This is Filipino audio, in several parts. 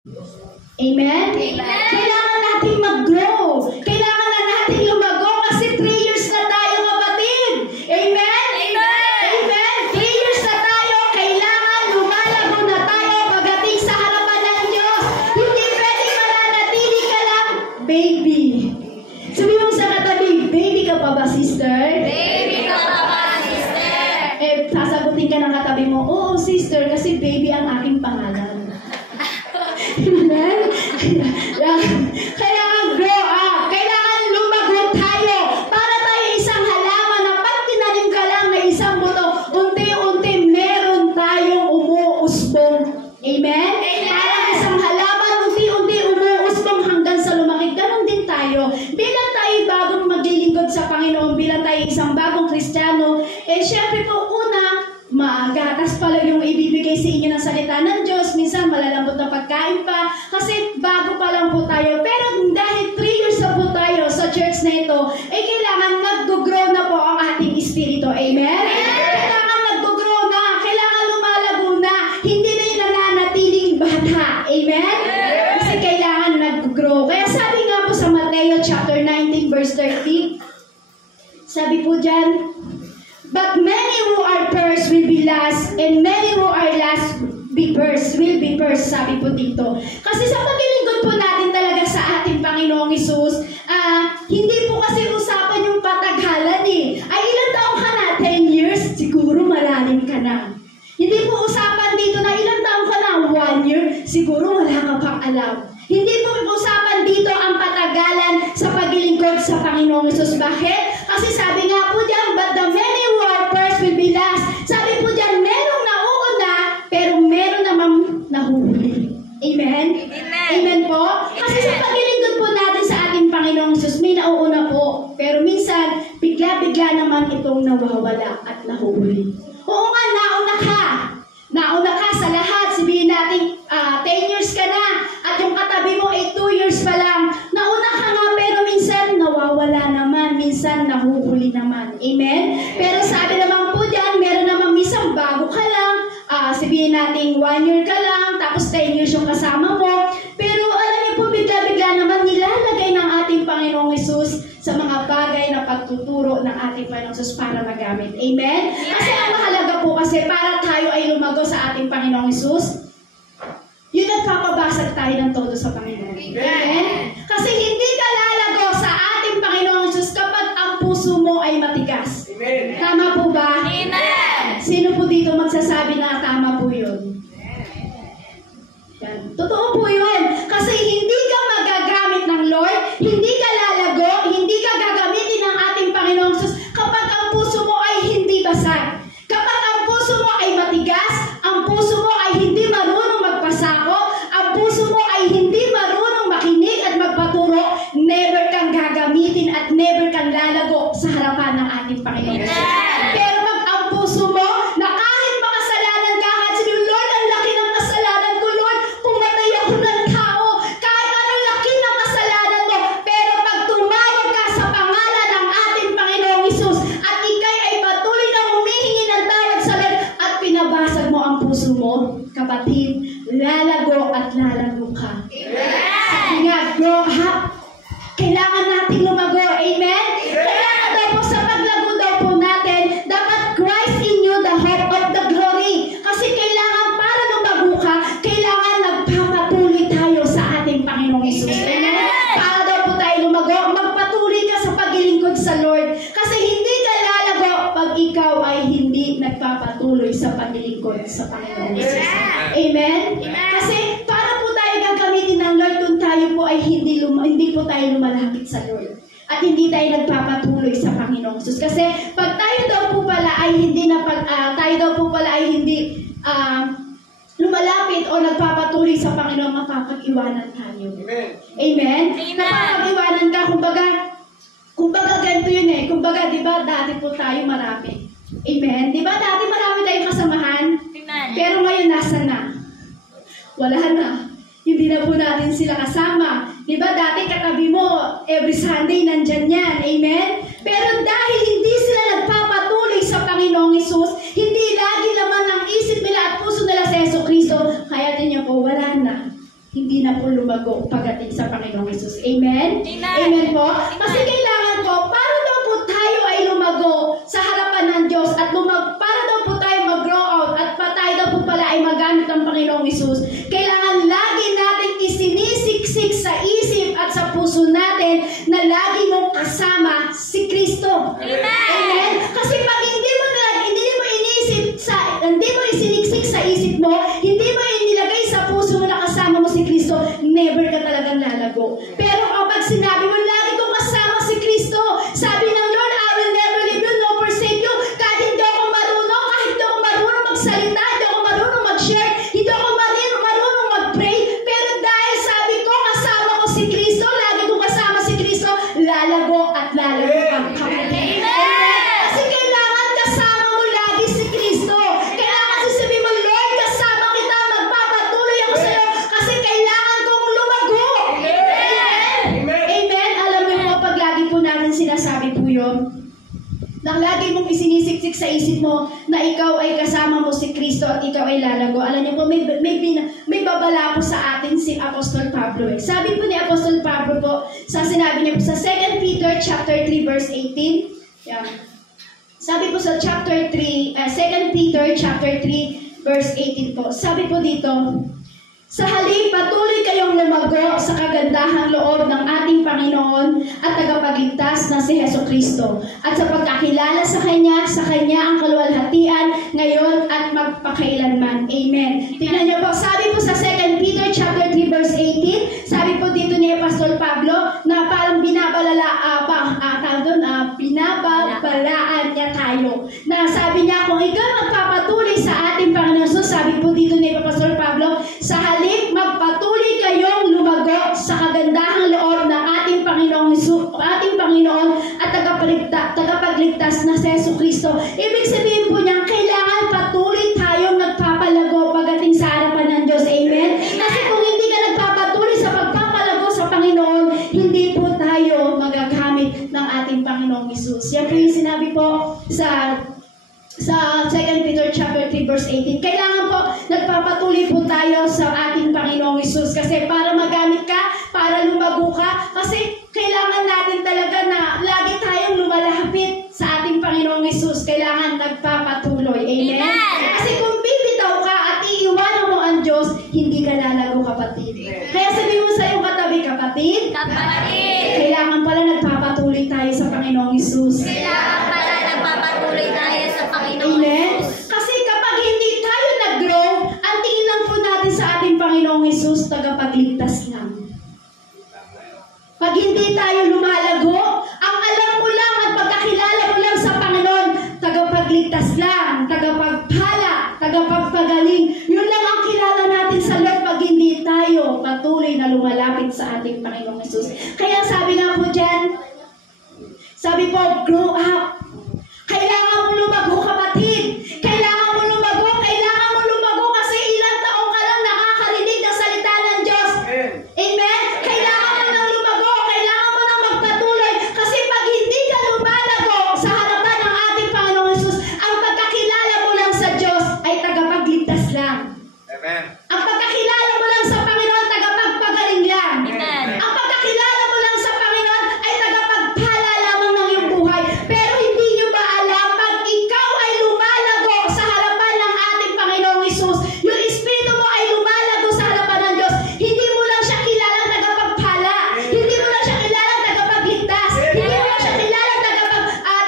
Amen? Amen? Kailangan natin mag-grow. Kailangan na natin lumago kasi 3 years na tayo, kapatid. Amen? Amen? Amen? 3 years na tayo. Kailangan lumalago na tayo pagdating sa harapan ng Diyos. Hindi pwedeng mananatili ka lang, baby. Sabi mo sa katabi, baby ka pa ba, sister? Baby ka pa ba, sister? Sasagutin ka ng katabi mo, oo, sister, kasi baby ang aking pangalan. Amen? Kailangan grow up. Kailangan lumago tayo. Para tayo isang halaman na pag tinanim ka lang na isang buto, unti-unti meron tayong umuusbong. Amen? Parang isang halaman, unti-unti umuusbong hanggang sa lumaki. Ganon din tayo. Bilang tayo bagong maglilingkod sa Panginoon, bilang tayo isang bagong Kristiyano, syempre po una, magatas pala yung ibibigay sa inyo ng salita ng Diyos. Minsan malalambot na pagkain pa kasi bago pa lang po tayo. Pero dahil 3 years na po tayo sa church na ito, kailangan nag-grow na po ang ating espiritu. Amen? Kailangan nag-grow na. Kailangan lumalago na. Hindi na yung nananatiling bata. Amen? Kasi kailangan nag-grow. Kaya sabi nga po sa Mateo chapter 19 verse 30, sabi po dyan, but many who are first will be last, and many who are last will be first, sabi po dito. Kasi sa paglilingkod po natin talaga sa ating Panginoong Hesus, hindi po kasi usapan yung patagalan eh. Ay, ilang taong ka na? 10 years? Siguro malalim ka na. Hindi po usapan dito na ilang taong ka na? 1 year? Siguro wala ka pang alam. Hindi po usapan dito ang patagalan sa paglilingkod sa Panginoong Hesus. Bakit? Kasi sabi nga po dyan, but the many who are first will be last. Sabi po dyan, merong nauuna, pero meron namang nahuhuli. Amen? Amen. Amen po? Kasi sa paglilingkod po natin sa ating Panginoong Hesus, may nauuna po. Pero minsan, bigla-bigla naman itong nawawala at nahuhuli. Oo nga, nauna ka. Nauna ka sa lahat. Sabihin natin, 10 years ka na. At yung katabi mo ay 2 years pa lang. Nauna ka nga, pero minsan nawawala naman. Minsan nahuhuli naman. Amen? Pero sabi naman po dyan, meron naman minsan bago ka lang. Sabihin natin 1 year ka lang, tapos 10 years yung kasama mo. Pero alam niyo po, bigla-bigla naman nilalagay ng ating Panginoong Hesus sa mga bagay na pagtuturo ng ating Panginoong Hesus para magamit. Amen? Kasi ang mahalaga po kasi para tayo ay lumago sa ating Panginoong Hesus, yun nagpapabasag tayo ng todo sa Panginoon. Amen? Kasi hindi ka lalago sa ating Panginoong Hesus kapag ang puso mo ay matigas. Amen. Tama po ba? Amen. Sino po dito magsasabi na tama po yun? Yan. Totoo po yun. Kasi hindi ka magagamit ng Lord, hindi ka lalago, hindi ka gagamitin ng ating Panginoong Hesus kapag ang puso mo ay hindi basag. Kapag ang puso mo ay matigas, ang puso mo ay hindi marunong magpasako, ang puso mo ay hindi marunong makinig at magpaturo, never kang gagamitin at never kang lalago sa harapan ng ating Panginoon. Pero pag ang puso mo, na kahit makasalanan ka, kahit sabi, Lord, ang laki ng kasalanan ko, Lord, pumatay ako ng tao, kahit anong laki ng kasalanan mo, pero pag tumawag ka sa pangalan ng ating Panginoong Hesus, at ikay ay patuloy na humihingi ng tawad sa Lord, at pinabasag mo ang puso mo, kapatid, lalago at lalago ka. Sabi nga, grow up. Kailangan natin lumago. Amen? Kailangan daw po sa paglago daw po natin, dapat Christ in you, the hope of the glory. Kasi kailangan para lumago ka, kailangan nagpapatuloy tayo sa ating Panginoong Hesus. Amen? Para daw po tayo lumago, magpatuloy ka sa paglilingkod sa Lord. Kasi hindi ka lalago pag ikaw ay hindi nagpapatuloy sa paglilingkod sa Panginoong Hesus. Amen? Kasi para po tayo gagamitin ng Lord kung tayo po ay hindi po tayo lumalapit sa Lord. At hindi tayo nagpapatuloy sa Panginoong Hesus. Kasi pag tayo daw po pala ay hindi lumalapit o nagpapatuloy sa Panginoon, mapapag-iwanan tayo. Amen. Amen? Amen. Mapapag-iwanan ka, kumbaga ganito yun eh. Kumbaga, di ba, dati po tayo marami. Amen? Di ba, dati marami tayong kasamahan? Amen. Pero ngayon, nasa na? Wala na. Hindi na po natin sila kasama. Di ba, dati katabi mo, every Sunday nandyan yan. Amen? Pero dahil hindi sila nagpapatuloy sa Panginoong Hesus, hindi lagi laman ng isip nila at puso nila sa Jesucristo, kaya din niyo po, wala na. Hindi hindi na po lumago pagdating sa Panginoong Hesus. Amen? Amen. Amen po? Kasi kailangan po, para daw po tayo ay lumago sa harapan ng Diyos at para daw po tayo mag-grow out at tayo daw po pala ay magamit ng Panginoong Hesus, kailangan lagi natin isinisiksik sa isip at sa puso natin na lagi mong kasama si Kristo. Amen. Amen? Kasi pag hindi mo isiniksik sa isip mo, hindi mo inilagay sa puso mo na kasama mo si Kristo, never ka talagang lalago. Pero kapag sinabi mo, lagi kong kasama si Kristo, sabi ng Lord, I will never leave you nor forsake you. Kahit hindi ako marunong, magsalita, hindi ako marunong mag-share, hindi ako marunong mag-pray, pero dahil sabi ko, kasama ko si Kristo, lagi kong kasama si Kristo, lalago at lalago ang kapatid. Kasi kailangan kasama mo lagi si Kristo. Kailangan sasabihin mo, Lord, kasama kita, magpapatuloy ako sa iyo kasi kailangan kong lumago. Amen? Amen? Alam niyo po, pag lagi po natin sinasabi po yun, na lagi mong isinisiksik sa isip mo na ikaw ay kasama mo si Kristo at ikaw ay lalago. Alam niyo po, may babala po sa atin si Apostol Pablo. Sabi po ni Apostol Pablo po, sinabi niya po sa 2 Peter chapter 3 verse 18. Yeah. Sabi po sa chapter 3, 2 Peter chapter 3 verse 18 po. Sabi po dito, sa halip, patuloy kayong lumago sa kagandahang loob ng ating Panginoon at tagapagligtas na si Hesukristo at sa pagkakilala sa Kanya ang kaluwalhatian ngayon at magpakailanman. Amen. Tingnan niyo po, sabi po sa 2 Peter chapter 3 verse 18, sabi po dito ni Apostol Pablo na parang binabalaan niya tayo. Na sabi niya, kung ikaw magpapatuloy sa ating Panginoon, so sabi po dito ni Apostol Pablo, sa halip, magpatuloy kayong lumago sa kagandahang loob ng ating Panginoon at tagapagligtas na si Jesucristo. Ibig sabihin po niya, kailangan patuloy tayong nagpapalago pagdating sa harapan ng Diyos. Amen? Kasi kung hindi ka nagpapatuloy sa pagpapalago sa Panginoon, hindi po tayo magagamit ng ating Panginoong Hesus. Yan po yung sinabi po sa 2 Peter chapter 3 verse 18. Kailangan po nagpapatuloy po tayo sa ating Panginoong Hesus kasi para magamit ka, para lumago ka, kasi kailangan natin talaga na lagi tayong lumalapit sa ating Panginoong Hesus. Kailangan nagpapatuloy. Amen? Kasi kung bibitaw ka at iiwanan mo ang Diyos, hindi ka lalago, kapatid. Kaya sabihin mo sa iyong katabi, kapatid, kailangan pala nagpapatuloy tayo sa Panginoong Hesus. Kailangan pala nagpapatuloy tayo sa Panginoon. Amen? Kasi kapag hindi tayo nag-grow, ang tingin lang po natin sa ating Panginoong Hesus, tagapagligtas lang. Pag hindi tayo lumalago, ang alam mo lang at pagkakilala mo lang sa Panginoon, tagapagligtas lang, tagapagpala, tagapagpagaling. Yun lang ang kilala natin sa Lord pag hindi tayo patuloy na lumalapit sa ating Panginoong Hesus. Kaya sabi nga po dyan, sabi po, grow up. Kailangan mo lumago, kapatid. Kailangan mo lumago kasi ilang taong ka lang nakakarinig ng salita ng Diyos. Amen? Kailangan mo nang lumago, kailangan mo nang magpatuloy. Kasi pag hindi ka lumalago sa harapan ng ating Panginoong Hesus, ang pagkakilala mo lang sa Diyos ay tagapagligtas lang. Amen. Ang pagkakilala mo lang sa Panginoon, tagapagpagaling lang. Amen. Ang pagkakilala mo lang sa Panginoon ay tagapagpala lamang ng iyong buhay. Pero hindi nyo ba alam, pag ikaw ay lumalago sa harapan ng ating Panginoong Hesus, yung Espiritu mo ay lumalago sa harapan ng Diyos, hindi mo lang siya kilalang tagapagpala, hindi mo lang siya kilalang tagapagligtas, hindi mo lang siya kilalang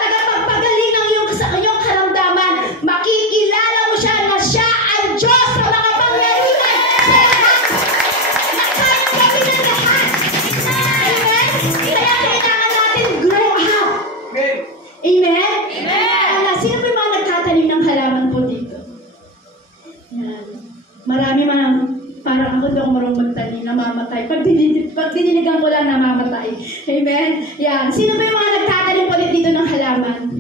tagapagpagaling ng iyong karamdaman. Makikilala mo siya na siya ang Diyos sa mga pangyarihan sa lahat. Nakaya kami ng lahat. Amen? Kaya kailangan natin grow up. Amen? Sino po yung mga nagtatanim ng halaman po dito? Yan. Marami mga, parang ako daw marunong magtanim, namamatay. Pag diniligan ko lang, namamatay. Amen? Yan. Sino po yung mga nagtatanim po dito ng halaman?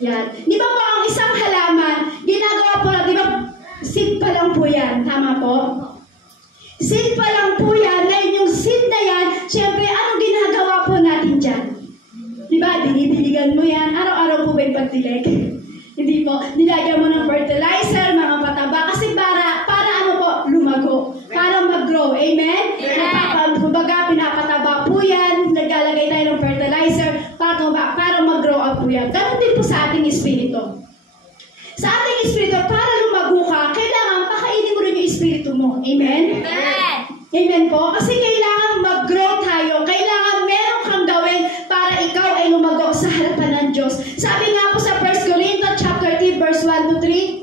Yan. Di ba po ang isang halaman, ginagawa po, di ba, seed pa lang po yan. Tama po? Seed pa lang po yan. Ngayon yung seed na yan, syempre, anong ginagawa po natin dyan? Di ba? Dinidiligan mo yan. Araw-araw po ba yung pagdilig? Hindi po. Nilagyan mo ng fertilizer, mga pataba. Kasi para ano po, lumago. Para mag-grow. Amen? Kumbaga, pinapataba po yan, naglalagay tayo ng fertilizer para mag-grow up po yan. Ganun din po sa ating espiritu. Sa ating espiritu, para lumago ka, kailangan pakainin mo rin yung espiritu mo. Amen? Amen. Amen po? Kasi kailangan mag-grow tayo. Kailangan meron kang gawin para ikaw ay lumago sa harapan ng Diyos. Sabi nga po sa 1 Corinthians chapter 3, verse 1 to 3,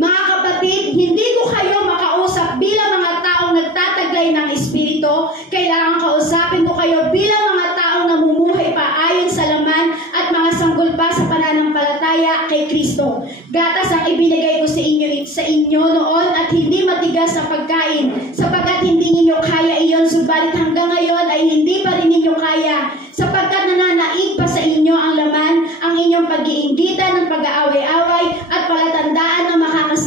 mga kapatid, hindi ko kayo makausap bilang mga taong nagtataglay ng espiritu. Kailangan kausapin ko kayo bilang mga taong namumuhay pa ayon sa laman at mga sanggol pa sa pananampalataya kay Kristo. Gatas ang ibinigay ko sa inyo noon at hindi matigas sa pagkain, sapagkat hindi ninyo kaya iyon, subalit hanggang ngayon ay hindi pa rin ninyo kaya, sapagkat nananaig pa sa inyo ang laman, ang inyong pag-iinggitan ng pag-aaway-away at palatandaan na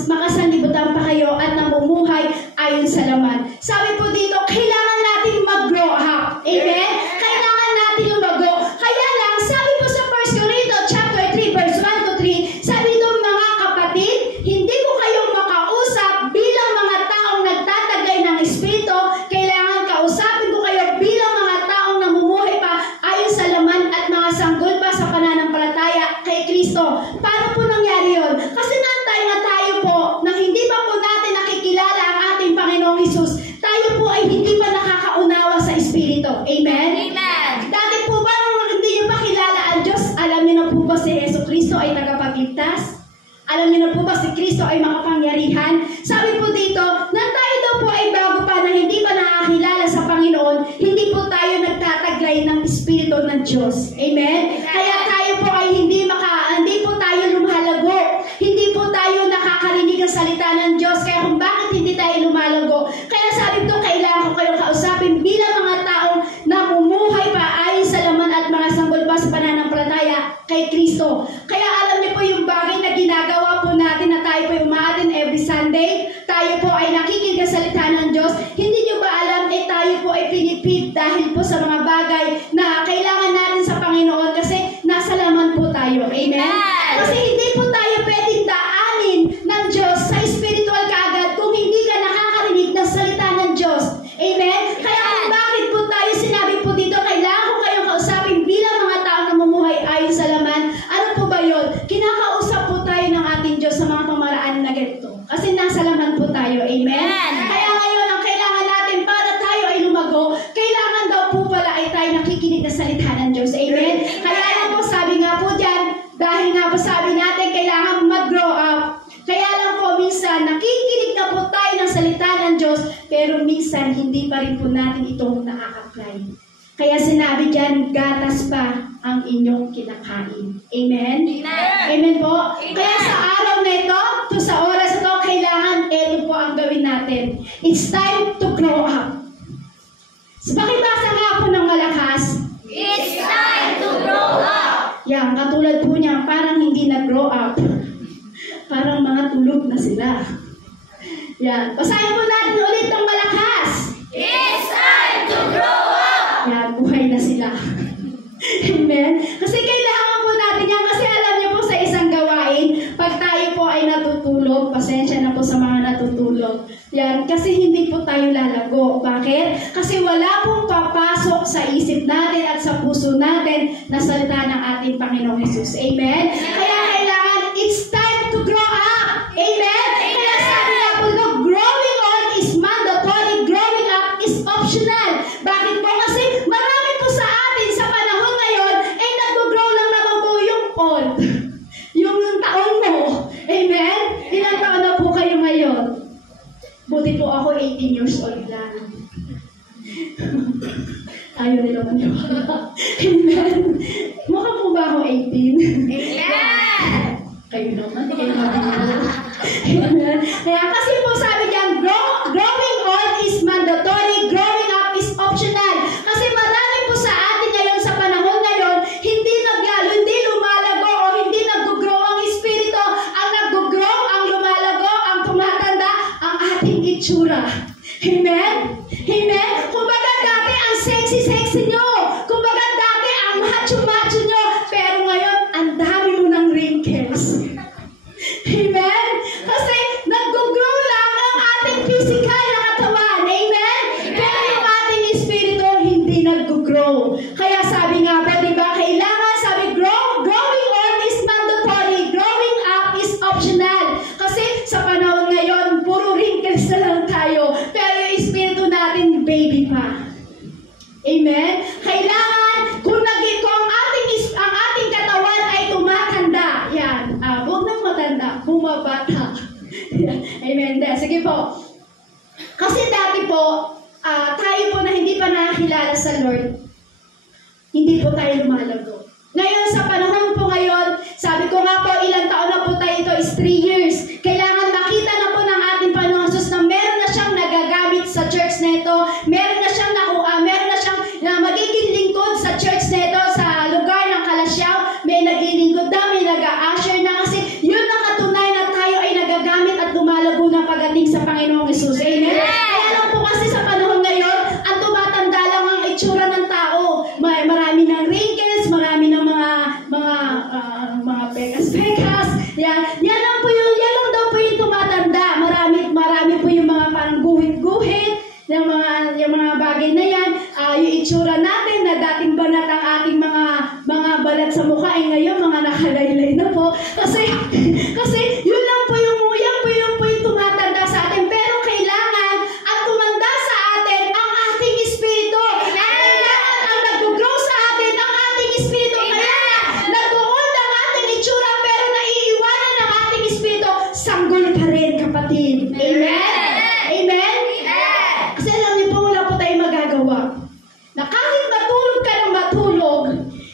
makasanlibutan pa kayo at namumuhay ayon sa laman. Sabi po dito, kailangan natin mag-grow up. Amen? Kailangan natin lumago. Kaya lang, sabi po sa 1 Corinthians chapter 3, verse 1 to 3, sabi doon, mga kapatid, hindi ko kayo makausap bilang mga taong nagtataglay ng espiritu. Kailangan kausapin ko kayo bilang mga taong namumuhay pa ayon sa laman at mga sanggol pa sa pananampalataya kay Kristo. Paano po nangyari yun? Kasi nantay na tayo po na hindi pa po natin nakikilala ang ating Panginoong Hesus. Tayo po ay hindi pa nakakaunawa sa espiritu. Amen? Amen. Dati po ba nung hindi nyo pa kilala ang Diyos, alam niyo na po ba si Yesu Kristo ay tagapagligtas? Alam niyo na po ba si Kristo ay makapangyarihan? Sabi po dito, na tayo daw po ay bago pa na hindi pa nakakilala sa Panginoon, hindi po tayo nagtataglay ng Espiritu ng Diyos. Amen? Kaya tayo po ay hindi po tayo lumalago. Hindi po tayo nakakarinig ang salita ng Diyos. Kaya kung bakit hindi tayo lumalago? Kaya sabi ko, kailangan ko kayong kausapin bilang mga taong namumuhay pa ayon sa laman at mga sanggol pa sa pananampalataya kay Kristo. Kaya alam niyo po yung bagay na ginagawa po natin na tayo po umaatin every Sunday. Tayo po ay nakikinig sa salita ng Diyos. Hindi niyo ba alam, tayo po ay pinipit dahil po sa mga bagay na kailangan natin sa Panginoon kasi nasa laman po tayo. Amen? Kasi hindi po tayo pwedeng daanin ng Diyos sa spiritual kaagad kung hindi ka nakakarinig ng salita ng Diyos. Amen? Kaya kung bakit po tayo sinabi po dito, kailangan ko kayong kausapin bilang mga taong namumuhay ayon sa laman. Ano po ba yun? Kinakausap po tayo ng ating Diyos sa mga pamaraan na ganito. Kasi nasa laman po tayo. Amen? Kaya ngayon, ang kailangan natin para tayo ay lumago, kailangan daw po pala ay tayo nakikinig na salita ng Diyos. Amen? Kaya lang po, sabi nga po dyan, dahil nga po sabi natin, kailangan mag-grow up. Kaya lang po, minsan, nakikinig na po tayo ng salita ng Diyos, pero minsan, hindi pa rin po natin itong nakaka-apply. Kaya sinabi dyan, gatas pa ang inyong kinakain. Amen? Amen po? Kaya sa araw na ito, sa oras na ito, kailangan ito po ang gawin natin. It's time to grow up. So, pakibasa nga po ng malakas. It's time to grow up. Yan, katulad po niya, parang hindi na-grow up. Parang mga tulog na sila. Yan, basahin po natin ulit ng malakas. It's time to grow up. Yan, buhay na sila. Amen? Kasi kailangan po natin yan. Kasi alam niyo po sa isang gawain, pag tayo po ay natutulog, pasensya na po sa mga natutulog. Yan, kasi hindi po tayo lalago. Bakit? Kasi wala pong papasok sa isip natin at sa puso natin na salita ng ating Panginoong Hesus. Amen? Kaya kailangan, it's time to grow up. Amen? Kaya sabi nga po, growing on is mandatory, growing up is optional. Bakit po? Kasi marami po sa atin sa panahon ngayon ay nag-grow lang naman po yung old. Yung taon mo. Amen? Ilang taon na po kayo ngayon? Buti po ako 18 years old lang. Ayaw nila maniwala. Amen? Mukha po ba ako 18? Amen. Kayo naman, hindi kayo maniwala. Amen? Kaya kasi po sabi diyan, growing on is mandatory, growing up is optional. Kasi marami po sa atin ngayon, sa panahon ngayon, hindi lumalago o hindi nag-grow ang espiritu. Ang nag-grow, ang lumalago, ang tumatanda, ang ating itsura. Amen? Amen? Kumbaga dati ang sexy-sexy nyo. Kumbaga dati ang macho-macho nyo. Pero ngayon, ang dami mo ng wrinkles. Amen? Kasi nag-grow lang ang ating physical na katawan. Amen? baby pa. Amen? Kailangan, kung ang ating katawan ay tumatanda, yan, huwag nang matanda, bumabata. Amen? Sige po. Kasi dati po, tayo po na hindi pa nakakilala sa Lord, hindi po tayo lumalago. Ngayon, sa panahon po ngayon, sabi ko nga po, ilang taon na po tayo, ito is 3 years. Kailangan makita na po ng ating Panginoong Jesus na meron na siyang nagagamit sa church nito, meron na siyang magiging lingkod sa church nito, sa lugar ng Kalasyaw, may naglilingkod na, may nag-a-usher na, kasi yun ang katunay na tayo ay nagagamit at lumalago na pagdating sa Panginoong Jesus. Amen? Kaya lang po kasi sa panahon ngayon, ang tumatanda lang ang itsura ng tao. Marami ng wrinkles, marami ng mga pekas-pekas. Yan lang daw po yung tumatanda. Marami po yung mga parang guhit-guhit, yung mga bagay na yan. Yung itsura natin na dating banat ang ating mga balat sa mukha ay ngayon mga nakalaylay na po. Kasi yun lang po yung tumatanda sa atin. Pero kailangan at tumanda sa atin ang ating espiritu. Kailangan ang nag-grow sa atin ang ating espiritu. Kailangan nag-uod ang ating itsura pero naiiwanan ang ating espiritu. Sanggol pa rin, kapatid. Amen? Amen? Kasi alam niyo po, wala po tayong magagawa. Na kahit matulog ka ng matulog,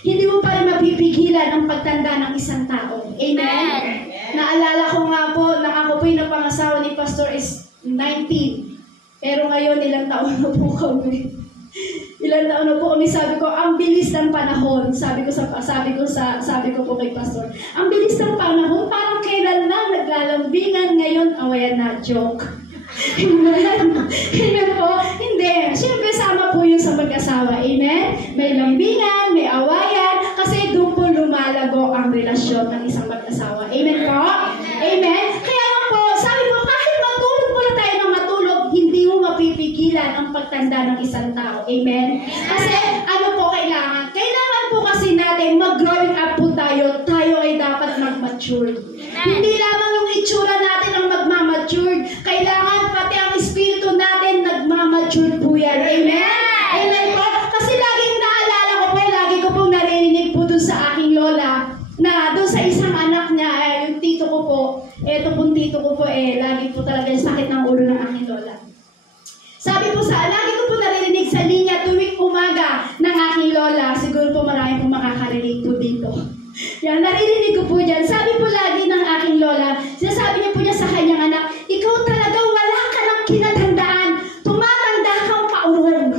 hindi mo pa rin mapipigilan ang pagtanda ng isang tao. Amen? Naalala ko nga po, nang ako po yung napangasawa ni Pastor is 19. Pero ngayon, ilang taon na po kami. Ilang taon na po kami, sabi ko, ang bilis ng panahon. Sabi ko po kay Pastor, ang bilis ng panahon, parang kailan lang naglalambingan, ngayon, awayan na, joke. Amen po. Hindi. Siyempre, sama po yun sa mag-asawa. Amen? May lambingan, may awayan, kasi doon po lumalago ang relasyon ng isang mag-asawa. Amen po? Amen? Kaya nga po, sabi po, kahit matulog po na tayo ng matulog, hindi mo mapipigilan ang pagtanda ng isang tao. Amen? Kasi, ano po kailangan? Kailangan po kasi natin mag-growing up po tayo ay dapat mag-mature. Hindi lamang yung itsura natin ang magmamature. Kailangan pati ang espiritu natin nagmamature po yan. Amen? Amen po? Kasi laging naalala ko po, lagi ko pong naririnig po dun sa aking lola, na dun sa isang anak niya, yung tito ko po, eto pong tito ko po, lagi po talaga yung sakit ng ulo ng aking lola. Sabi po lagi ko po naririnig sa linya tuwing umaga ng aking lola, siguro po marami pong makaka-relate po dito. Yan, naririnig ko po dyan. Sabi po lagi ng aking lola, sinasabi niya po niya sa kanyang anak, ikaw talaga wala ka ng kinatandaan. Tumatanda kang paurong.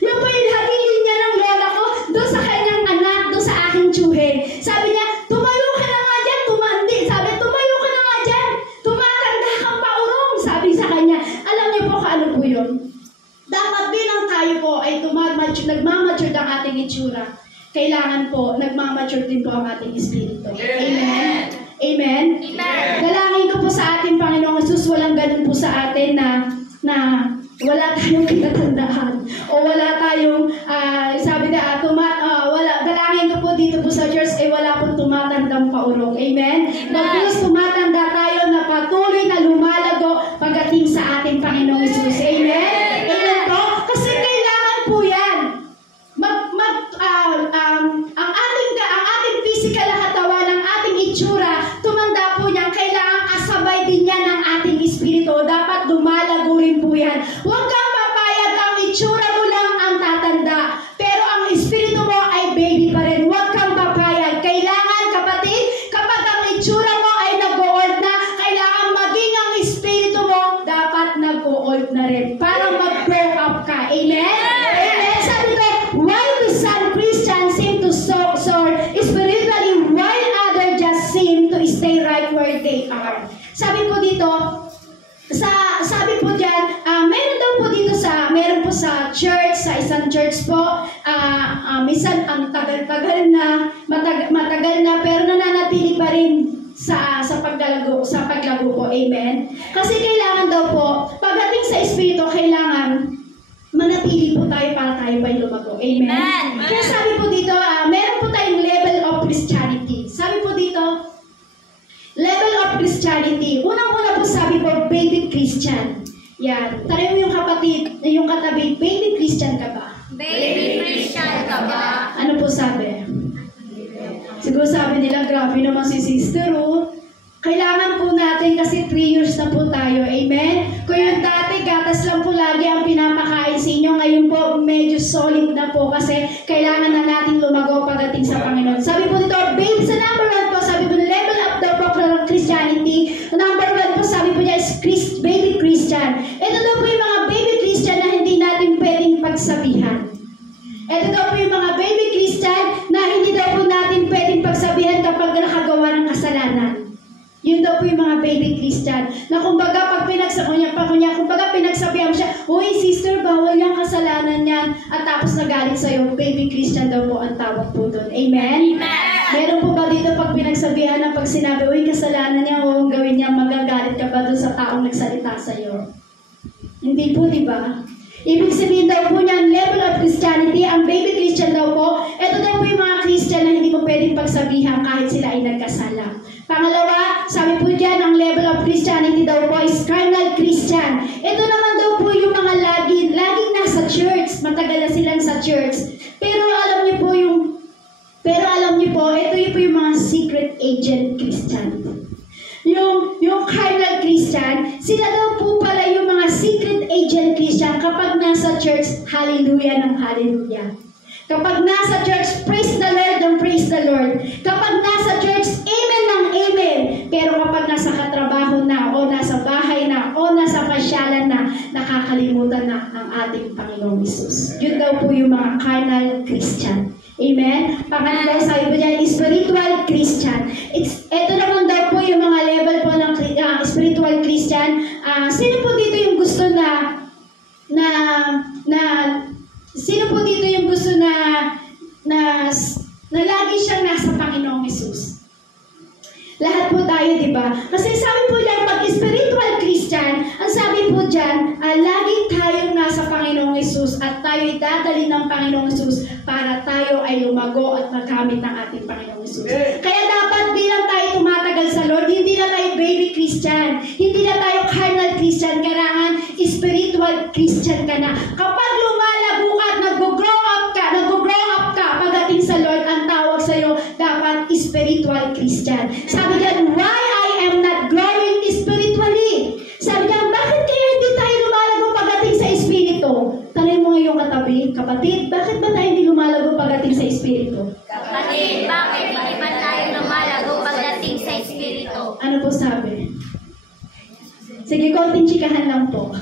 Yun po yung laging linya ng lola ko doon sa kanyang anak, doon sa aking tsuhin. Sabi niya, tumayo ka na nga dyan. Tumayo ka na nga dyan. Tumatanda kang paurong. Sabi sa kanya, alam niyo po kaano po yun? Dapat bilang tayo po ay nagmamature ang ating itsura. Kailangan po, nagmamature din po ang ating espiritu. Amen? Amen? Dalangin ko po sa ating Panginoong Jesus, walang ganun po sa atin na wala tayong kinatandaan o wala tayong, dalangin ko po dito po sa church ay wala pong tumatandang paurong. Amen? Bagkus tumatanda tayo na patuloy na lumalago pagdating sa ating Panginoong Jesus. Amen? Amen po? Kasi kailangan po yan. Ang ating physical na katawan, ang ating itsura, tumanda po niyan, kailangan kasabay din yan ng ating espiritu. Dapat dumalago rin po yan. Huwag kang papayag ang itsura mo lang ang tatanda, pero ang espiritu mo ay baby pa rin. Huwag kang papayag. Kailangan, kapatid, kapag ang itsura mo ay nag-o-old na, kailangan maging ang espiritu mo dapat nag-o-old na rin para mag-grow up ka. Amen? Amen? Sabi ko, why do some Christians seem to soar spiritually while others just seem to stay right where they are? Sabi po dito, sabi po dyan, meron po sa church, sa isang church po, minsan ang matagal na, pero nananatili pa rin sa paglago po. Amen? Kasi kailangan daw po, pagdating sa espiritu, kailangan manatili po tayo para tayo pa'y lumago. Amen? Kaya sabi po dito, meron po tayong level of Christianity. Sabi po dito, level of Christianity. Unang-una po sabi po, baby Christian. Yan. Tanong mo yung kapatid, yung katabi, baby Christian ka ba? Baby Christian ka ba? Ano po sabi? Siguro sabi nila, grabe naman si sister, oh. Kailangan po natin kasi 3 years na po tayo. Amen? Kung yung dati, gatas lang po lagi ang pinapakain sa inyo. Ngayon po, medyo solid na po kasi kailangan na natin lumago pagdating sa Panginoon. Sabi po dito, babe, sa number 1 po, sabi po, level up daw po ng Christianity. Number 1 po, sabi po niya, is baby Christian. Ito daw po yung mga baby Christian na hindi natin pwedeng pagsabihan. Ito daw po yung mga baby Christian na hindi daw po natin pwedeng pagsabihan kapag nakagawa ng kasalanan. Yun daw po yung mga baby Christian. Na kumbaga, pag pinagsabihan mo siya, uy, sister, bawal yung kasalanan niyan. At tapos nagalit sa'yo, baby Christian daw po ang tawag po doon. Amen? Meron po ba dito pag pinagsabihan na pag sinabi, uy, kasalanan niya, huwag gawin niya, magagalit ka ba doon sa taong nagsalita sa'yo? Hindi po, di ba? Ibig sabihin daw po niyan, level of Christianity, ang baby Christian daw po, ito daw po yung mga Christian na hindi mo pwedeng pagsabihan kahit sila ay nagkasala. Pangalawa, sabi po dyan, ang level of Christianity daw po is carnal Christian. Ito naman daw po yung mga laging nasa church, matagal na silang sa church. Pero alam niyo po, ito yung po yung mga secret agent Christian. Yung carnal Christian, sila daw po pala yung mga secret agent Christian kapag nasa church, hallelujah ng hallelujah. Kapag nasa church, praise the Lord ng praise the Lord. Kapag nasa church, amen ng amen. Pero kapag nasa katrabaho na, o nasa bahay na, o nasa pasyalan na, nakakalimutan na ang ating Panginoong Hesus. Yun daw po yung mga carnal Christian. Amen? Pangalawa, sabi po dyan, spiritual Christian. Ito naman daw po yung mga level po ng spiritual Christian. Sino po dito yung gusto sino po dito yung gusto na lagi siyang nasa Panginoong Hesus? Lahat po tayo, di ba? Kasi sabi po dyan, pag spiritual Christian, ang sabi po dyan, lagi tayong nasa Panginoong Hesus at tayo'y dadali ng Panginoong Hesus para tayo ay lumago at magamit ng ating Panginoong Hesus. Kaya dapat bilang tayo tumatagal sa Lord, hindi na tayo baby Christian, hindi na tayo carnal Christian, kailangan spiritual Christian ka na. Kapag lumalago ka at nag-grow up ka pagdating sa Lord, ang tawag sa'yo, dapat spiritual Christian. Sabi diyan, why I am not growing spiritually? Sabi diyan, bakit kaya hindi tayo lumalago pagdating sa Espiritu? Tanay mo ngayong katabi, kapatid, bakit ba tayo hindi lumalago pagdating sa Espiritu? Kapatid, bakit hindi ba tayo lumalago pagdating sa Espiritu? Ano po sabi? Sige, konting chikahan lang po.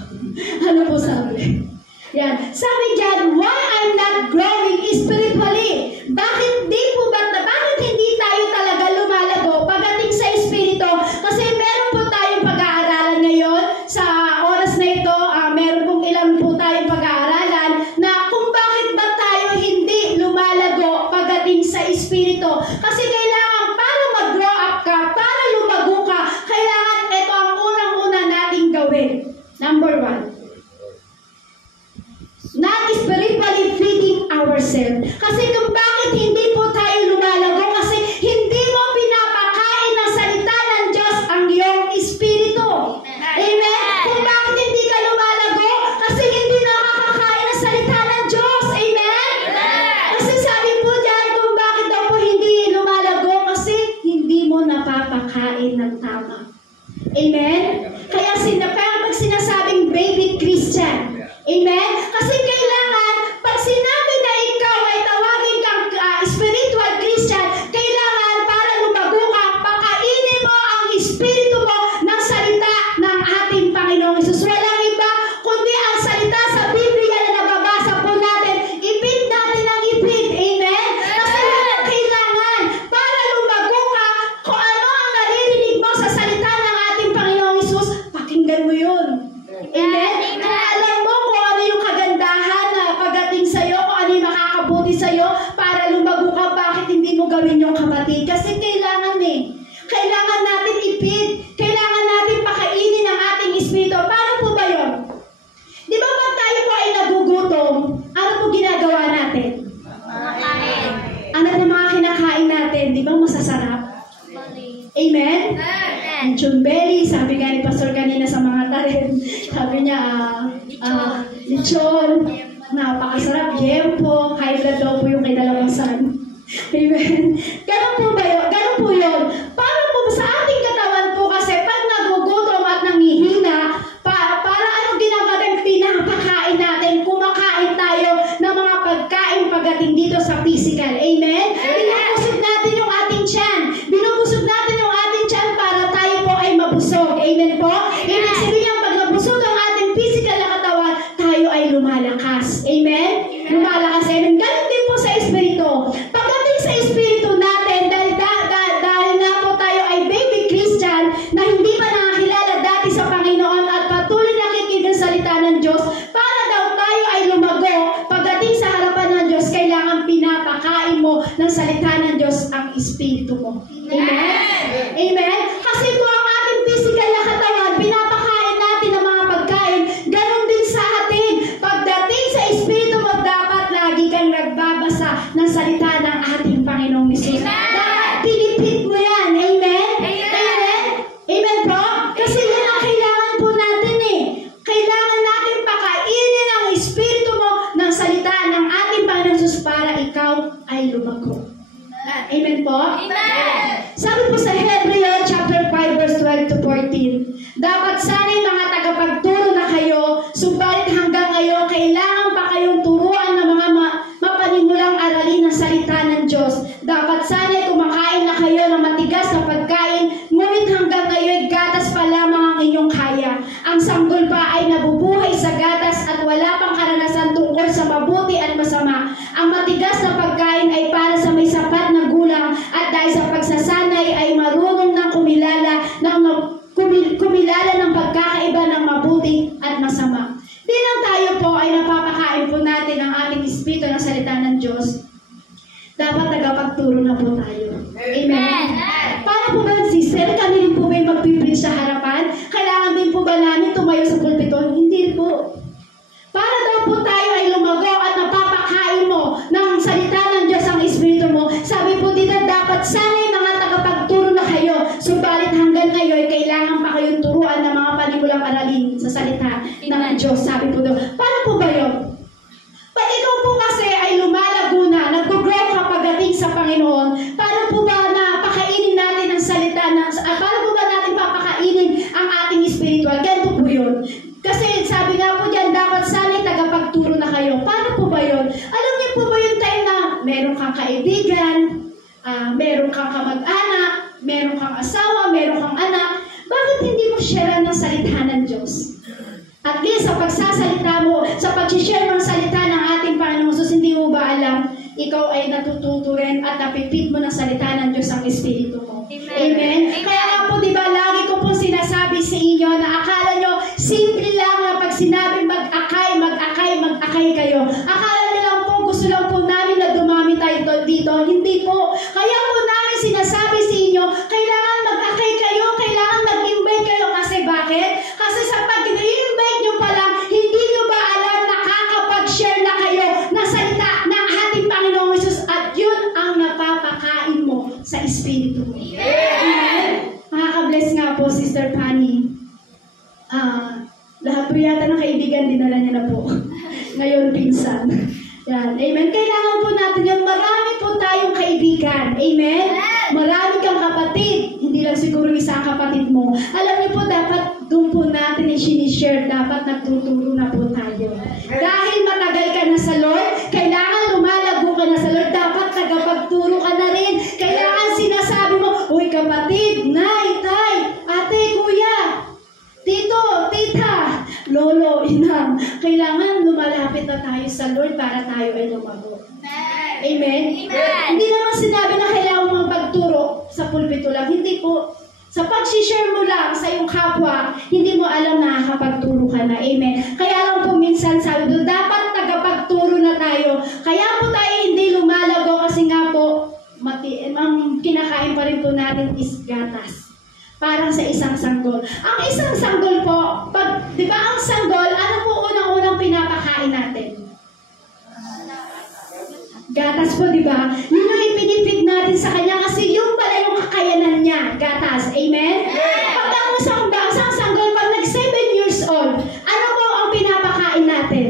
Ano po sabi? Yan. Sabi diyan, why I'm not growing spiritually? Bakit hindi tayo talaga lumalago pagdating sa Espiritu? Kasi meron po tayong pag-aaralan ngayon sa oras na ito, meron pong ilan po tayong pag-aaralan na kung bakit ba tayo hindi lumalago pagdating sa Espiritu. Kasi kailangan para mag-grow up ka, para lumago ka, kailangan ito ang unang-una nating gawin. Number 1. Not spiritually feeding ourselves. Kasi kung bakit hindi po tayo lumalago, kasi hindi mo pinapakain ng salita ng Diyos ang iyong espiritu. Amen? Kung bakit hindi ka lumalago, kasi hindi nakakakain ng salita ng Diyos. Amen? Kasi sabi po dyan, kung bakit daw po hindi lumalago, kasi hindi mo napapakain ng tama. Amen? Kaya pag sinasabing baby Christian, amen? Kasi kailangan, pag sinabi na ikaw ay tawagin kang spiritual Christian, kailangan para lumago ka, pakainin mo ang espiritu mo ng salita ng ating Panginoong Hesus. Walang iba, kundi ang salita sa Biblia na nababasa po natin. Ipid natin ang ipid. Amen? Kasi kailangan, para lumago ka, kung ano ang naririnig mo sa salita ng ating Panginoong Hesus, pakinggan mo yun. Amen? Kung alam mo kung ano yung kagandahan na pagdating sa'yo, kung ano yung makakabuti sa'yo, para lumago ka, bakit hindi mo gawin yung kapatid? Kasi kailangan kailangan natin ipid, kailangan natin pakainin ang ating espiritu. Paano po ba yun? Di ba pag tayo po ay nagugutom, ano po ginagawa natin? Makain. Ano po mga kinakain natin? Di ba masasarap? Amen? Ang chumbeli, sabi nga ni Pastor kanina sa mga taren, sabi niya, lechon, napakasarap, yempo, high blood daw po yung kay dalawang son. Amen. Ganun po ba yun? Ganun po yun. Para po sa ating katawan po kasi pag nagugutom at nanghihina, para anong ginagawa natin? Pinapakain natin, kumakain tayo ng mga pagkain pagdating dito sa physical. Amen? Binubusog natin yung ating tiyan. Binubusog natin yung ating tiyan para tayo po ay mabusog. Amen po? Ibig sabihin pag nabusog ang ating physical na katawan, tayo ay lumalakas. Amen? Lumalakas. Amen. Ganun din po sa espiritu. Pagdating sa espiritu natin, dahil na po tayo ay baby Christian na hindi pa nakakilala dati sa Panginoon at patuloy nakikinig ng salita ng Diyos, para daw tayo ay lumago, pagdating sa harapan ng Diyos, kailangan pinapakain mo ng salita ng Diyos ang espiritu mo. Amen? Amen? Kasi po ang ating physical na katawan, pinapakain natin ng mga pagkain, ganun din sa atin. Pagdating sa espiritu mo, dapat lagi kang nagbabasa ng salita ng ating Panginoong Hesus. Dapat pinipit mo yan. Amen? Amen? Amen po? Kasi yan ang kailangan po natin eh. Kailangan natin pakainin ang espiritu mo ng salita ng ating Panginoong Hesus para ikaw ay lumago. Amen po? Amen. Sabi po sa Hebreo chapter 5 verse 12 to 14, dapat sana'y mga tagapagturo na kayo, subalit hanggang ngayon kailangan pa kayong turuan ng mga mapanimulang aralin ng salita ng Diyos. Dapat sana'y kumakain na kayo ng matigas na pagkain, ngunit hanggang ngayon gatas pa lamang ang inyong kaya. Ang sanggol pa ay nabubuhay sa gatas at wala pang karanasan tungkol sa mabuti at masama. Ang matigas na pagkain ay para sa may sapat na gulang at dahil sa pagsasanay ay marunong ng kumilala ng pagkakaiba ng mabuti at masama. Bilang tayo po ay napapakain po natin ang ating espiritu ng salita ng Diyos, dapat tagapagturo na po tayo. Amen? Paano po ba, sister? Kami din po ba yung magpipreach sa harapan? Kailangan din po ba namin tumayo sa pulpito? Hindi po. Para daw po tayo ay lumago at napapakain mo ng salita ng Diyos ang espiritu mo. Sabi po dito, dapat sana'y mga tagapagturo na kayo. Subalit hanggang ngayon, kailangan pa kayong turuan ng mga panimulang aralin sa salita ng Diyos. Sabi po doon. Paano po ba yun? Pag ikaw po kasi ay lumalago na, nag-grow ka pagdating sa Panginoon, paano po ba na pakainin natin ang salita paano po ba natin papakainin ang ating spiritual? Ganito po yun. Kasi sabi nga po dyan, dapat sana'y tagapagturo na kayo. Paano po ba yun? Alam niyo po ba yung time na meron kang kaibigan, meron kang kamag-anak, meron kang asawa, meron kang anak, bakit hindi mo share ng salita ng Diyos? At least sa pagsasalita mo, sa pag-share ng salita ng ating Panginoong Hesus, hindi mo ba alam, ikaw ay natututo rin at napipit mo ng salita ng Diyos ang espiritu mo. Amen? Kaya nga po, di ba, lagi ko pong sinasabi sa inyo na akala nyo, simple lang na pag sinabing mag-akay kayo. Akala nyo lang po, gusto lang po namin na dumami tayo dito. Hindi po. Kaya po namin sinasabi sa inyo, kailangan mag-akay kayo, kailangan mag-invite kayo. Kasi bakit? Kasi sa pag-invite nyo pa lang, hindi nyo ba alam nakakapag-share na kayo na salita ng ating Panginoong Hesus at yun ang napapakain mo sa espiritu mo. Amen? Makaka-bless nga po, Sister Fanny. Lahat po yata ng kaibigan, dinala niya na po. Ngayon, pinsan. Yan. Amen. Kailangan po natin yan. Marami po tayong kaibigan. Amen? Marami kang kapatid. Hindi lang siguro isa ang kapatid mo. Alam niyo po, dapat doon po natin i-share. Dapat nagtuturo na po tayo. Dahil matagal ka na sa Lord, kailangan lumalago ka na sa Lord. Dapat tagapagturo ka na rin. Kailangan sinasabi mo, uy kapatid, nay, tay, ate, kuya, tito, tita, lolo, inang. Kailangan lumalapit na tayo sa Lord para tayo ay lumago. Amen? Amen? Hindi naman sinabi na kailangan mo magpagturo sa pulpito lang. Hindi po. Sa pag-share mo lang sa iyong kapwa, hindi mo alam na nakakapagturo ka na. Amen? Kaya lang po minsan sabi doon, dapat tagapagturo na tayo. Kaya po tayo hindi lumalago kasi nga po, ang kinakain pa rin po natin is gatas. Parang sa isang sanggol. Ang isang sanggol po, di ba ang sanggol, ano po unang-unang pinapakain natin? Gatas po, di ba? Yun ang ipinipid natin sa kanya kasi yun pala yung kakayanan niya. Gatas. Amen? Pag ang isang sanggol, pag nag 7 years old, ano po ang pinapakain natin?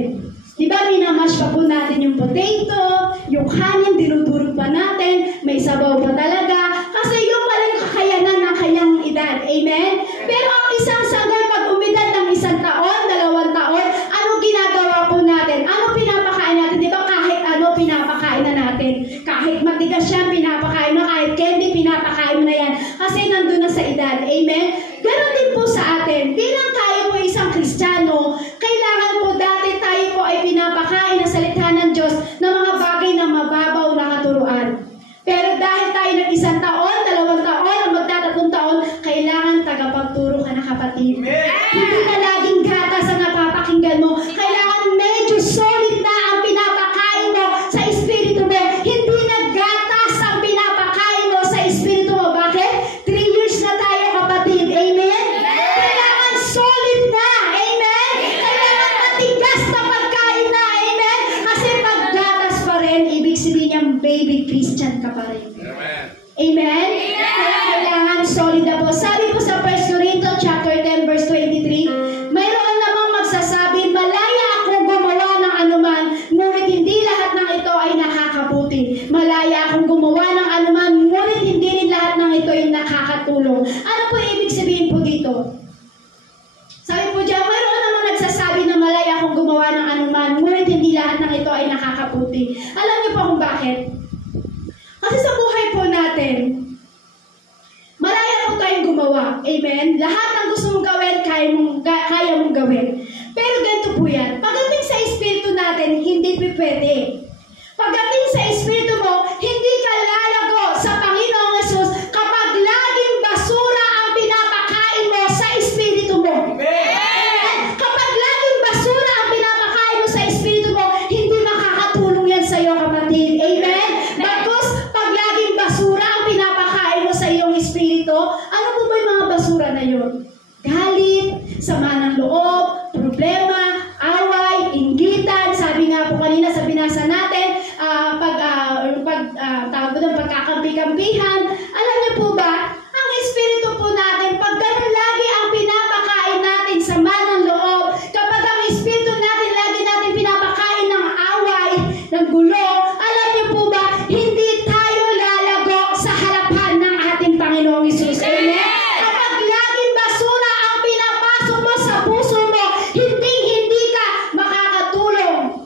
kahit matigas yan, pinapakain mo, kahit candy, pinapakain mo na yan. Kasi nandun na sa edad. Amen? Ganon din po sa atin. Bilang tayo po isang Kristiyano, kailangan po dati tayo po ay pinapakain ng salita ng Diyos ng mga bagay na mababaw na katuruan. Pero dahil tayo ng 1 taon, 2 taon, o magtatatlong taon, kailangan tagapagturo ka na kapatid. Hindi na laging gatas ang napapakinggan mo. Kailangan medyo solid na ang pinapakain mo sa espiritu mo. Hindi na gatas ang pinapakain mo sa espiritu mo. Bakit? 3 years na tayo kapatid. Amen? Kailangan solid na. Amen? Kailangan matigas na pagkain na. Amen? Kasi pag gatas pa rin, ibig sabihin niyang baby Christian ka pa rin. Amen? Kaya kailangan solid na po. Sabi po sa 1 Corinthians chapter 10 verse 23, mayroon namang magsasabi, malaya akong gumawa ng anuman, ngunit hindi lahat ng ito ay nakakabuti. Malaya akong gumawa ng anuman, ngunit hindi rin lahat ng ito ay nakakatulong. Ano po ibig sabihin po dito? Sabi po dyan, mayroon namang nagsasabi na malaya akong gumawa ng anuman, ngunit hindi lahat ng ito ay nakakabuti. Alam niyo po kung bakit? Kasi sa buhay po natin, malaya po tayong gumawa. Amen? Lahat ng gusto mong gawin, kaya mong gawin. Pero ganito po yan. Pagdating sa espiritu natin, hindi pwede. Pagdating sa espiritu mo, hindi ka lalago sa Panginoong Hesus kapag laging basura ang pinapakain mo sa espiritu mo. Amen? Kapag laging basura ang pinapakain mo sa espiritu mo, hindi makakatulong yan sa iyo, kapatid. Amen? Bagkus, pag laging basura ang pinapakain mo sa iyong espiritu, ano po ba yung mga basura na yun? Galit, sama ng loob, problema, away, inggitan. Sabi nga po kanina sa binasa natin, pagkakampi-kampihan. Alam niyo po ba, ang espiritu po natin, pag ganun lagi ang pinapakain natin sama ng loob, kapag ang espiritu natin lagi natin pinapakain ng away, ng gulo, alam niyo po ba, hindi tayo lalago sa harapan ng ating Panginoong Hesus. Amen? Kapag laging basura ang pinapasok mo sa puso mo, hindi ka makakatulong.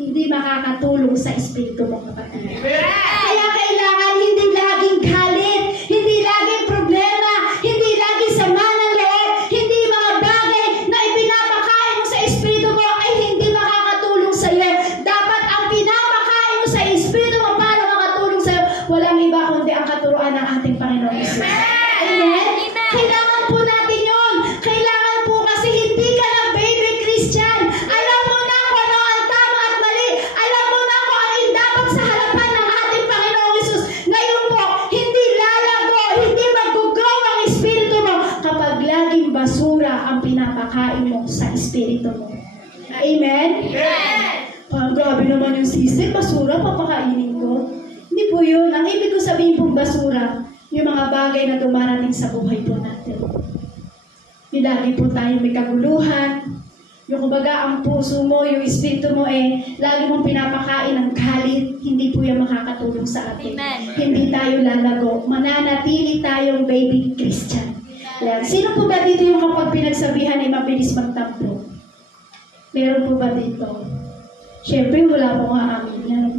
Hindi makakatulong sa espiritu mo, kapatid. Kaya kailangan hindi laging galit, hindi laging problema, hindi laging sama ng loob, hindi mga bagay na ipinapakain mo sa espiritu mo ay hindi makakatulong sa iyo. Dapat ang pinapakain mo sa espiritu mo para makatulong sa iyo, walang iba kundi ang katuruan ng ating Panginoon Hesus. Amen? Kailangan po natin yun. Kailangan po kasi hindi ka na baby Christian. Alam mo na kung ano ang tama at mali. Alam mo na kung ano yung dapat sa harapan ng ating Panginoong Hesus. Ngayon po, hindi lalago, hindi mag-grow ang espiritu mo kapag laging basura ang pinapakain mo sa espiritu mo. Amen? Parang grabe naman yung sister, basura, papakainin ko. Hindi po yun. Ang ibig ko sabihin pong basura, yung mga bagay na dumarating sa buhay po natin. Yung lagi po tayo may kaguluhan, yung kumbaga ang puso mo, yung espiritu mo lagi mong pinapakain ng galit, hindi po yan makakatulong sa atin. Amen. Hindi tayo lalago. Mananatili tayong baby Christian. Yan. Sino po ba dito yung kapag pinagsabihan ay mabilis magtampo? Meron po ba dito? Siyempre, wala pong aamin yan.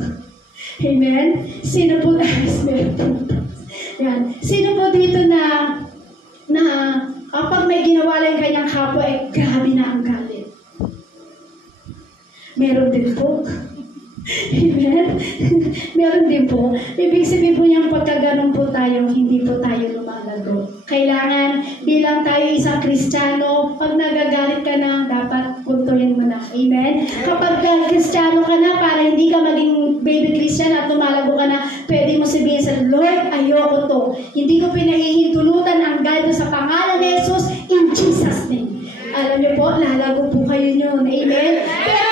Amen? Sino po guys? Meron po. Yan. Sino po dito na kapag may ginawa lang kanyang kapwa, grabe na ang galit? Meron din po. Amen? Meron din po. Ibig sabihin po niyang pagka ganun po tayo, hindi po tayo lumalago. Kailangan, bilang tayo isang Kristiyano, pag nagagalit ka na, dapat kontrolin mo na. Amen? Kapag Kristiyano ka na, para hindi ka maging baby Christian at lumalago ka na, pwede mo sabihin sa Lord, ayoko to. Hindi ko pinahihintulutan ang galit sa pangalan ni Jesus in Jesus' name. Alam niyo po, lalago po kayo yun. Amen? Pero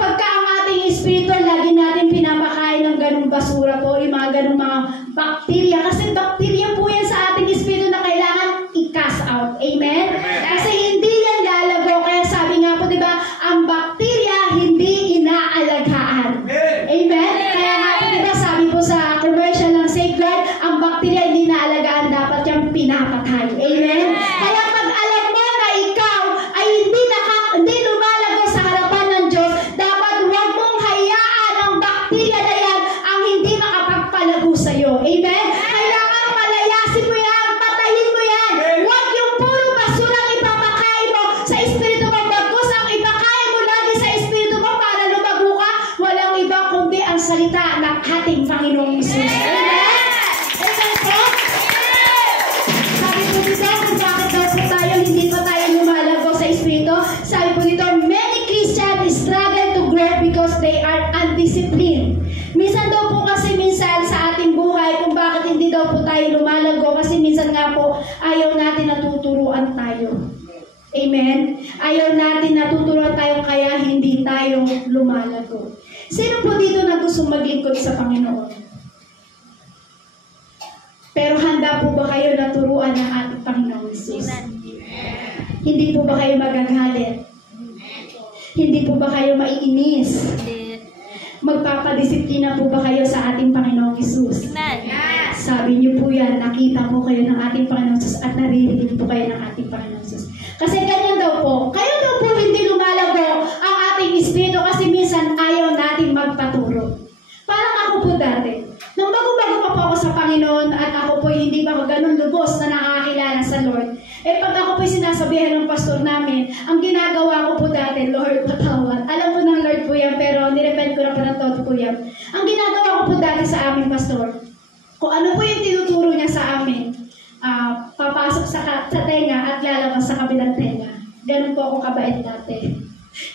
pagka ang ating espiritu, lagi natin pinapakain ng ganung basura po, yung mga ganung mga bakterya. Kasi bakterya po yan sa ating espiritu na kailangan i-cast out. Amen? Kasi hindi yan lalago. Kaya sabi nga po, di ba, ang bakterya hindi inaalagaan. Amen? Kaya nga po, di ba, sabi po sa commercial ng Safeguard, ang bakterya hindi inaalagaan, dapat yung pinapatay. Amen? Kaya pag alam mo na ikaw ay hindi lumalago sa harapan ng Diyos, dapat huwag mong hayaan ang bakterya na yan ang hindi makapatay salita ng ating Panginoong Hesus. Amen? Amen po? Sabi po dito, kung bakit daw po tayo, hindi pa tayo lumalago sa Espiritu, sabi po dito, many Christians struggle to grow because they are undisciplined. Minsan daw po kasi sa ating buhay, kung bakit hindi daw po tayo lumalago, kasi minsan nga po, ayaw natin natuturuan tayo. Amen? Ayaw natin natuturuan tayo, kaya hindi tayo lumalago. Sino po dito na gusto maglingkod sa Panginoon? Pero handa po ba kayo naturuan ng ating Panginoong Hesus? Hindi po ba kayo magagalit? Hindi po ba kayo maiinis? Magpapadisiplina po ba kayo sa ating Panginoong Hesus? Sabi niyo po yan, nakita po kayo ng ating Panginoong Hesus at naririnig po kayo ng ating Panginoong Hesus. Kasi ganyan daw po, kayo daw po hindi lumalago ang ating espiritu kasi minsan ayaw natin magpaturo. Parang ako po dati, nung bago-bago pa po ako sa Panginoon at ako po hindi pa ako ganun lubos na nakakilala sa Lord, pag ako po sinasabihan ng pastor namin, ang ginagawa ko po dati, Lord, patawad. Alam po ng Lord po yan, pero nirepent ko na po ng todo po yan. Ang ginagawa ko po dati sa aming pastor, kung ano po yung tinuturo niya sa amin, papasok sa tenga at lalabas sa kabilang tenga. Ganun po ako kabait dati.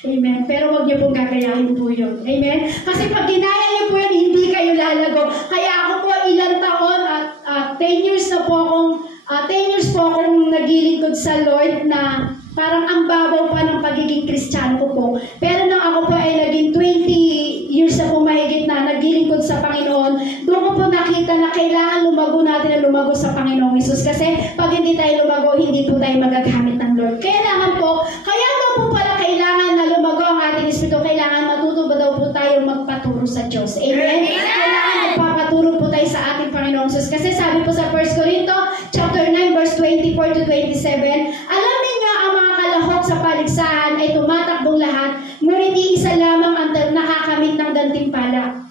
Amen. Pero huwag niyo pong gagayahin po yun. Amen. Kasi pag ginaya niyo po yun, hindi kayo lalago. Kaya ako po ilang taon at 10 years na po akong 10 years po akong naglilingkod sa Lord na parang ang babaw pa ng pagiging Kristiyano ko po. Pero nang ako po ay naging 20 years na po mahigit na naglilingkod sa Panginoon, doon ko po nakita na kailangan lumago natin na lumago sa Panginoong Hesus. Kasi pag hindi tayo lumago, hindi po tayo magagamit ng Lord. Kailangan po, kaya daw po pala kailangan na lumago ang ating Espiritu, kailangan matuto ba daw po tayo magpaturo sa Diyos. Amen? Kailangan magpapaturo po tayo sa ating Panginoong Hesus. Kasi sabi po sa 1 Corinto, chapter 9, verse 24 to 27, alam ninyo ang mga kalahok sa paligsahan ay tumatakbong lahat, ngunit isa lamang ang nakakamit ng gantimpala.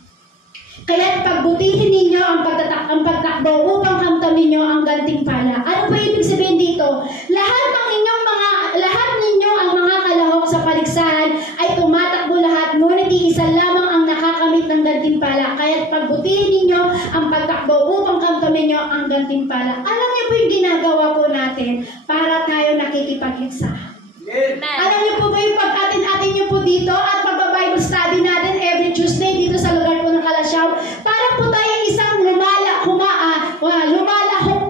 Kaya't pagbutihin ninyo ang pagtakbo upang kamtan ninyo ang gantimpala. Ano pa ibig sabihin dito? Lahat ninyo ang mga kalahok sa paligsahan ay tumatakbo lahat, ngunit isa lamang ang nakakamit ng gantimpala. Kaya't pagbutihin ninyo ang pagtakbo upang kamtan ninyo ang gantimpala. Alam niyo po yung ginagawa po natin para tayo nakikipagligsahan. Alam niyo po ba yung pag-atin-atin niyo po dito at pag-Bible study natin every Tuesday dito sa lugar po ng Kalasyaw, para po tayo isang lumalahok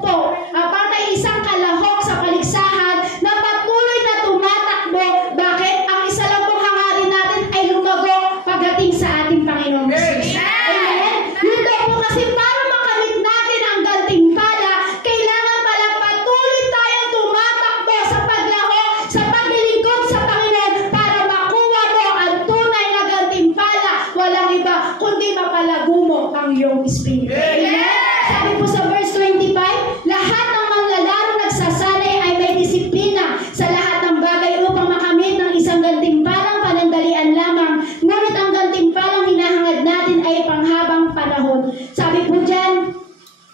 po. Para tayo isang kalahok sa paligsahan na patuloy na tumatakbo. Bakit? Ang isa lang pong hangarin natin ay lumago pagdating sa ating Panginoong Hesus. Amen? Yun daw po kasi para makamit natin ang gantimpala, kailangan pala patuloy tayong tumatakbo sa paglahok, sa paglilingkod sa Panginoon para makuha mo ang tunay na gantimpala. Walang iba kundi mapalago mo ang iyong espiritu. Amen? Sabi po sa verse 25, lahat ng manlalaro nagsasanay ay may disiplina sa lahat ng bagay upang makamit ng isang gantimpalang panandalian lamang. Ngunit ang gantimpalang hinahangad natin ay panghabang panahon. Sabi po dyan,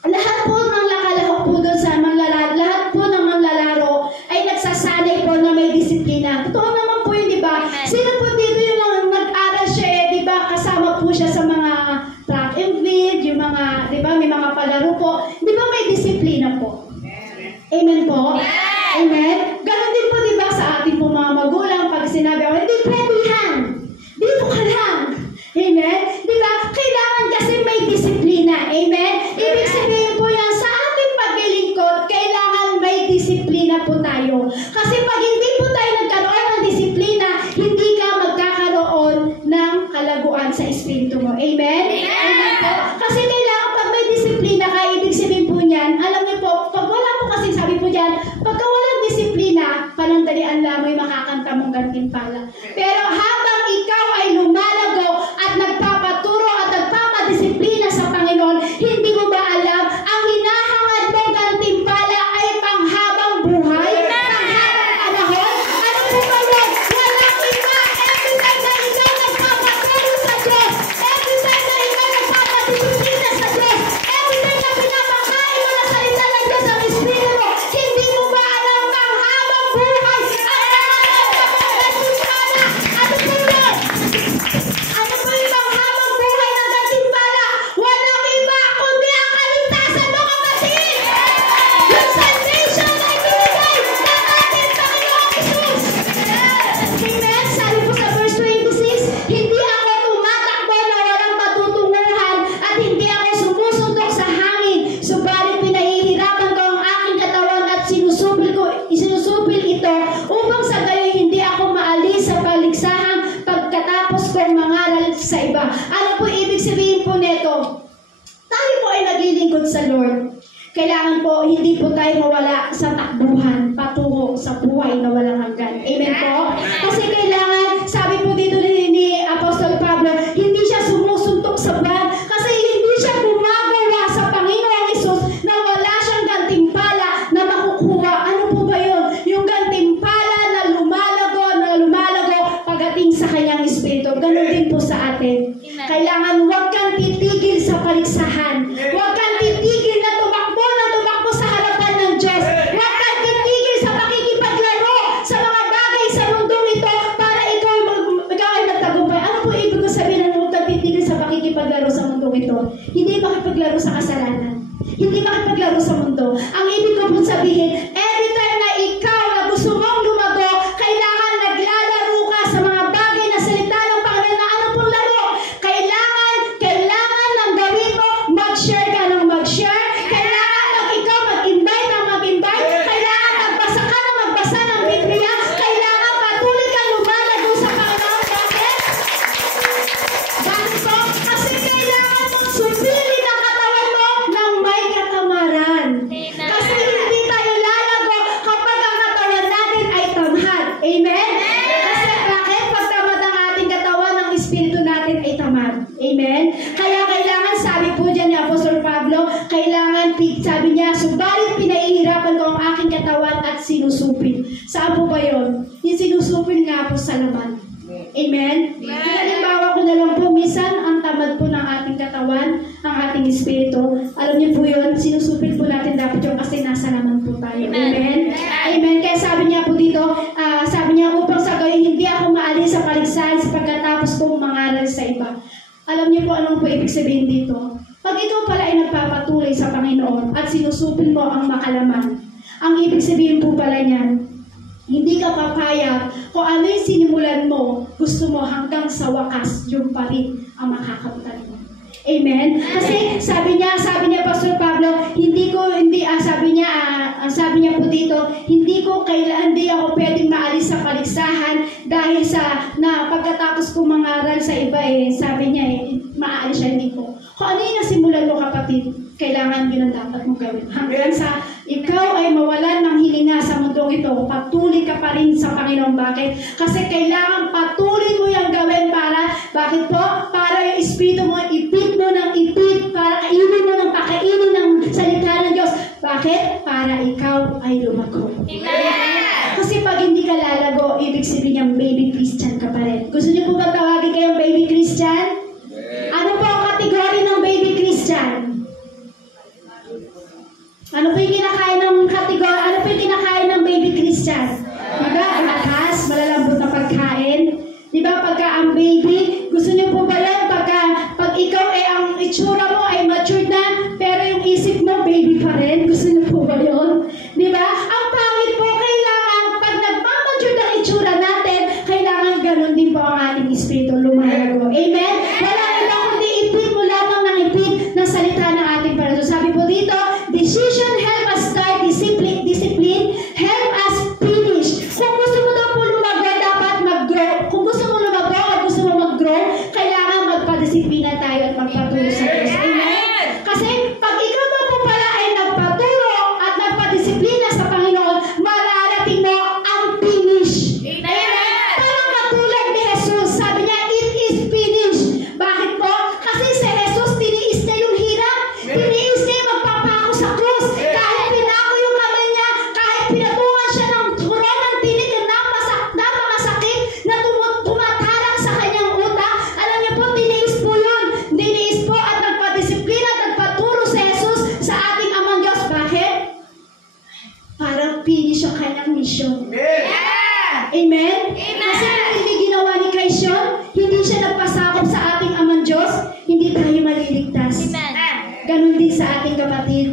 lahat po ng lakalahok po doon sa lahat po ng manlalaro ay nagsasanay po na may disiplina. Totoo naman po yun, di ba? Sino po dito yung nag-aral siya, di ba? Kasama po siya sa mga track and field, yung mga, di ba? May mga palaro po. Di ba may disiplina po? Amen po? Amen? Ganon din po, di ba, sa ating po mga magulang pag sinabi ako, hindi pwede yan. Dito ka lang. Amen? Di ba? Kailangan kasi may disiplina. Amen? Ibig sabihin po yan, sa ating paglilingkod, kailangan may disiplina po tayo. Kasi pag hindi po tayo nagkaroon ng disiplina, hindi ka magkakaroon ng kalaguan sa espiritu mo. Amen? Amen po? Kasi kailangan pag may disiplina ka, ibig sabihin po niyan, alam niyo po, pag wala po kasi sabi po dyan, pagka walang disiplina, panandalian lamang makakanta mong gantimpala. Pero habang ikaw ay lumalago at nagpapaturo at nagpapadisiplina sa Panginoon, hindi mo ba alam, ang hinahangad mong gantimpala ay panghabang buhay, panghabang panahon? Ano po ba yun? Walang iba. Every time na ikaw nagpapaturo sa Diyos, every time na ikaw nagpapadisiplina sa iba. Ano po ibig sabihin po nito? Tayo po ay naglilingkod sa Lord. Kailangan po, hindi po tayo mawala sa takbuhan patungo sa buhay na walang hanggan. Amen po? Kasi kailangan, sabi po dito ni Apostol Pablo, hindi siya sumusuntok sa buwan kasi hindi siya gumagawa sa Panginoong Hesus na wala siyang gantimpala na makukuha. Ano po ba yun? Yung gantimpala na lumalago pagdating sa kanyang Espiritu. Ganun din po sa atin. Kailangan huwag kang titigil sa paligsahan. Huwag kang titigil na tumakbo sa harapan ng Diyos. Huwag kang titigil sa pakikipaglaro sa mga bagay sa mundong ito para ikaw ay magtagumpay. Ano po ibig sabihin ng huwag kang titigil sa pakikipaglaro sa mundong ito? Hindi makipaglaro sa kasalanan. Hindi makipaglaro sa mundo. Ang ibig ko po sabihin, every time na ikaw na gusto mong lumago, kailangan naglalaro ka sa mga bagay na salita ng Panginoon na ano pong laro. Kailangan ng gawin mo, mag-share ka ng mag-share. Kailangan ikaw mag-invite ng mag-invite. Kailangan magbasa ka ng magbasa ng Biblia. Kailangan patuloy kang lumalago sa Panginoon. Bakit po? Kasi kailangan mong supilin ang katawan mo ng may katamaran. Kasi hindi tayo lalago kapag ang katawan natin ay tamad. Amen? Kasi bakit? Pag tamad ang ating katawan, ang espiritu natin ay tamad. Amen? Kaya kailangan, sabi po dyan ni Apostol Pablo, kailangan, sabi niya, subalit pinahihirapan ko ang aking katawan at sinusupil. Saan po ba yun? Yung sinusupil nga po sa laman. Amen? Halimbawa ko na lang po, minsan, ang tamad po ng ating katawan, ang ating espiritu. Alam niyo po yun, sinusupil po natin dapat yung kasi nasa laman po tayo. Amen? Amen? Kaya sabi niya po dito, sabi niya, upang sa gayon, hindi ako maalis sa paligsahan sa pagkatapos kong mangaral sa iba. Alam niyo po anong po ibig sabihin dito? Pag ikaw pala ay nagpapatuloy sa Panginoon at sinusupil mo ang makalaman, ang ibig sabihin po pala niyan, hindi ka papayag kung ano yung sinimulan mo, gusto mo hanggang sa wakas, yung pa rin ang makakabutan mo. Amen? Kasi sabi niya Pastor Pablo, sabi niya po dito, hindi ako pwedeng maalis sa paligsahan dahil sa na pagkatapos ko mangaral sa iba sabi niya maalis siya, hindi ko. Kung ano yung nasimulan mo kapatid, kailangan yun ang dapat mong gawin. Hanggang sa ikaw ay mawalan ng hilinga sa mundong ito, patuloy ka pa rin sa Panginoon. Bakit? Kasi kailangan patuloy mo yung gawin bakit po? Para yung espiritu mo, ipit mo ng ipit, para kainin mo ng pakainin ng salita ng Diyos. Bakit? Para ikaw ay lumago. Kasi pag hindi ka lalago, ibig sabihin niyang baby Christian ka pa rin. Gusto niyo po ba tawagin kayong baby Christian? Ano po ang kategory ng baby Christian? Ano po yung kinakain ng kategory? Ano po yung kinakain ng baby Christian? Malakas, malalambot na pagkain. Di ba pagka ang baby, gusto niyo po ba yan? Pag ikaw ang itsura mo ay matured na, pero yung isip mo baby pa rin. Gusto niyo po ba yun? Di ba? Ang pangit po, kailangan pag nagmamatured ang itsura natin, kailangan ganun din po ang ating espiritu lumalago. Amen? Wala iba kundi ipit mo lamang ng ipit ng salita ng ating Panginoon. Sabi po dito, decision help us start, discipline help us finish. Kung gusto mo daw po lumago, dapat mag-grow. Kung gusto mo lumago at gusto mo mag-grow, kailangan magpadisiplina tayo at magpatuloy sa Diyos. Amen? Kasi pag ikaw daw po pala ay nagpaturo at nagpadisiplina sa Panginoon, mararating mo ang finish. Amen? Parang katulad ni Jesus, sabi niya, it is finished. Bakit po? Kasi si Jesus, tiniis niya yung hirap. Tiniis niya yung magpapako sa krus. Kahit pinako yung kamay niya, kahit pinatungan siya ng turon ng tinig na napakasakit na tumatarak sa kanyang utak. Alam niyo po, tiniis po yun. Tiniis po at nagpadisiplina at nagpaturo si Jesus sa ating Amang Diyos. Bakit? Para finish ang kanyang mission. Amen? Kasi kung hindi ginawa ni Christ yun, hindi siya nagpasakop sa ating Amang Diyos, hindi tayo maliligtas. Ganon din sa ating kapatid.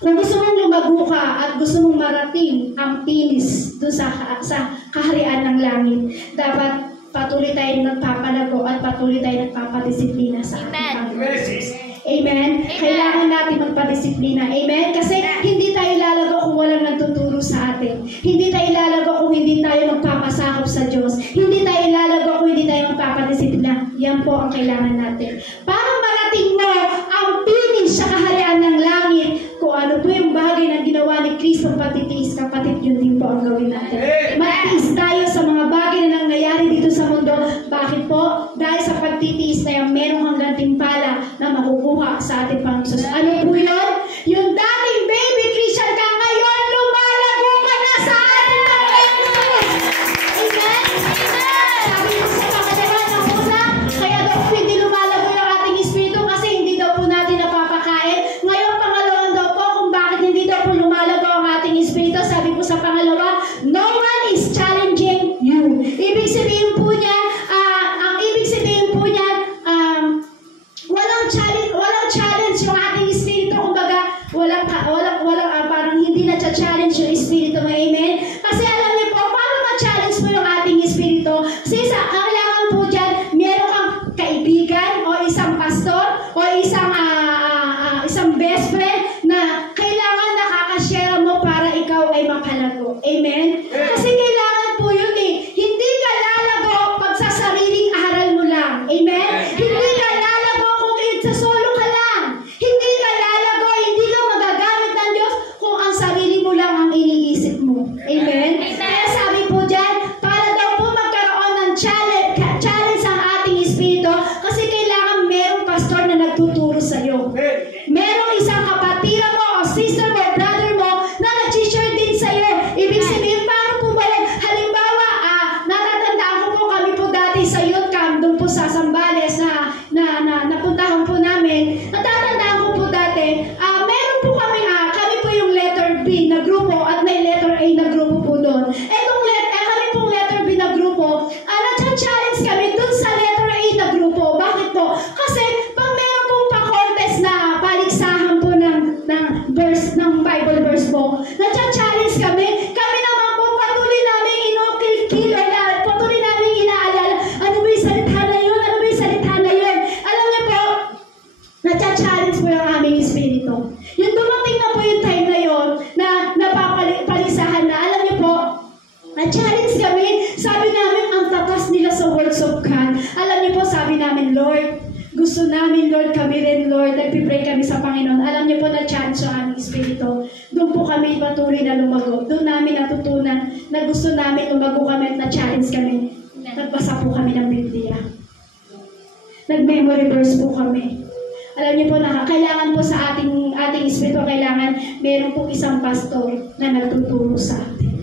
Kung gusto mong lumago ka at gusto mong marating ang finish doon sa kaharian ng langit, dapat patuloy tayo nagpapalago at patuloy tayo nagpapadisiplina sa ating Panginoon. Amen? Kailangan natin magpadisiplina. Amen? Kasi hindi tayo lalago kung walang nagtuturo sa atin. Hindi tayo lalago kung hindi tayo magpapasakop sa Diyos. Hindi tayo lalago kung hindi tayo magpapadisiplina. Yan po ang kailangan natin. Para marating mo ang finish sa kaharian ng langit, kung ano po yung bagay na ginawa ni Kristo patitiis, kapatid, yun din po ang gawin natin. Matiis tayo sa mga bagay na nangyayari dito sa mundo. Bakit po? Dahil sa pagtitiis na yan, merong hanggang timpala na makukuha sa ating Panginoon. Ano po yun? Yung dating baby Christian ka ngayon, lumalago ka na sa ating Panginoon. Amen? Sabi ko sa pangalawa ng una, kaya daw po hindi lumalago yung ating espiritu kasi hindi daw po natin napapakain. Ngayon, pangalawa daw po kung bakit hindi daw po lumalago ang ating espiritu. Sabi po sa pangalawa, no one is challenging you. Ibig sabihin po niya, ang ibig sabihin po niya, walang challenge yung ating espiritu. Kumbaga, walang parang hindi na-challenge yung espiritu mo. Amen? Kasi alam niyo po, paano ma-challenge mo yung ating espiritu? Kasi kailangan po dyan, meron kang kaibigan o isang pastor o isang best friend na kailangan nakakashare mo para ikaw ay makalago. Amen? Kasi kailangan po yun eh. Hindi ka lalago pag sa sariling aral mo lang. Amen? Hindi ka lalago kung sa solo ka lang. Hindi ka lalago, hindi ka magagamit ng Diyos kung ang sarili mo lang ang iniisip mo. Amen? Kaya sabi po dyan, para daw po magkaroon ng challenge ang ating espiritu, kasi kailangan merong pastor na nagtuturo sa'yo. Merong isang kapatira mo o sister mo, brother mo na nag-share din sa'yo. Ibig sabihin, paano po ba yan? Halimbawa, natatandaan ko po kami po dati sa youth camp, doon po sa Zambales na napuntahan po namin. Natatandaan ko po dati, meron po kami po yung letter B na grupo at may letter A na grupo po doon. Kami pong letter B na grupo, nag-challenge kami doon sa letter A na grupo. Bakit po? Kasi pag meron pong pa-contest na paligsahan po ng Bible verse po, nag-challenge kami. Kami naman po patuloy namin patuloy namin inaalala. Ano ba yung salita na yun? Ano ba yung salita na yun? Alam niyo po, nag-challenge po yung aming espiritu. Yung dumating na po yung time na yun, na napapalisahan na, alam niyo po, na-challenge kami. Sabi namin, ang tatas nila sa words of God. Alam niyo po, sabi namin, Lord, gusto namin, Lord, kami rin, Lord, nagpipray kami sa Panginoon. Alam niyo po, na-challenge ang aming espiritu. Doon po kami patuloy na lumago. Doon namin natutunan na gusto namin lumago kami at na-challenge kami. Nagbasa po kami ng Biblia. Nag-memory verse po kami. Alam niyo po, kailangan po sa ating espiritu, kailangan meron po isang pastor na nagtuturo sa atin.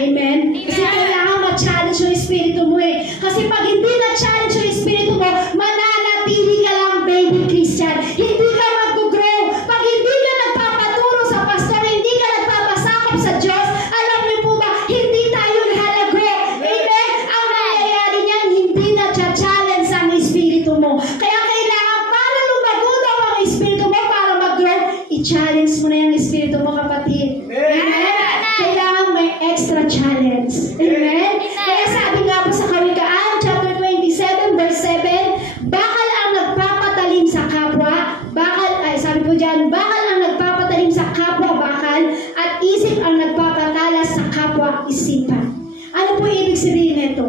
Amen? Kasi kailangan ma-challenge yung espiritu mo eh. Kasi pag hindi na-challenge yung espiritu mo, mananatili ka lang baby Christian. Hindi ka mag-grow. Pag hindi ka nagpapaturo sa pastor, hindi ka nagpapasakop sa Diyos, alam niyo po ba, hindi tayo lalago. Amen? Ang nangyayari niyan, hindi na-challenge ang espiritu mo. Kaya kailangan para lumago daw ang espiritu mo, para mag-grow, i-challenge mo na yung espiritu mo, kapatid. Amen? Kailangan may extra challenge. Amen? Kaya sabi nga po sa Kawikaan, chapter 27, verse 7, bakal ang nagpapatalim sa kapwa, sabi po dyan, bakal ang nagpapatalim sa kapwa bakal, at isip ang nagpapatalas sa kapwa isipan. Ano po ibig sabihin nito?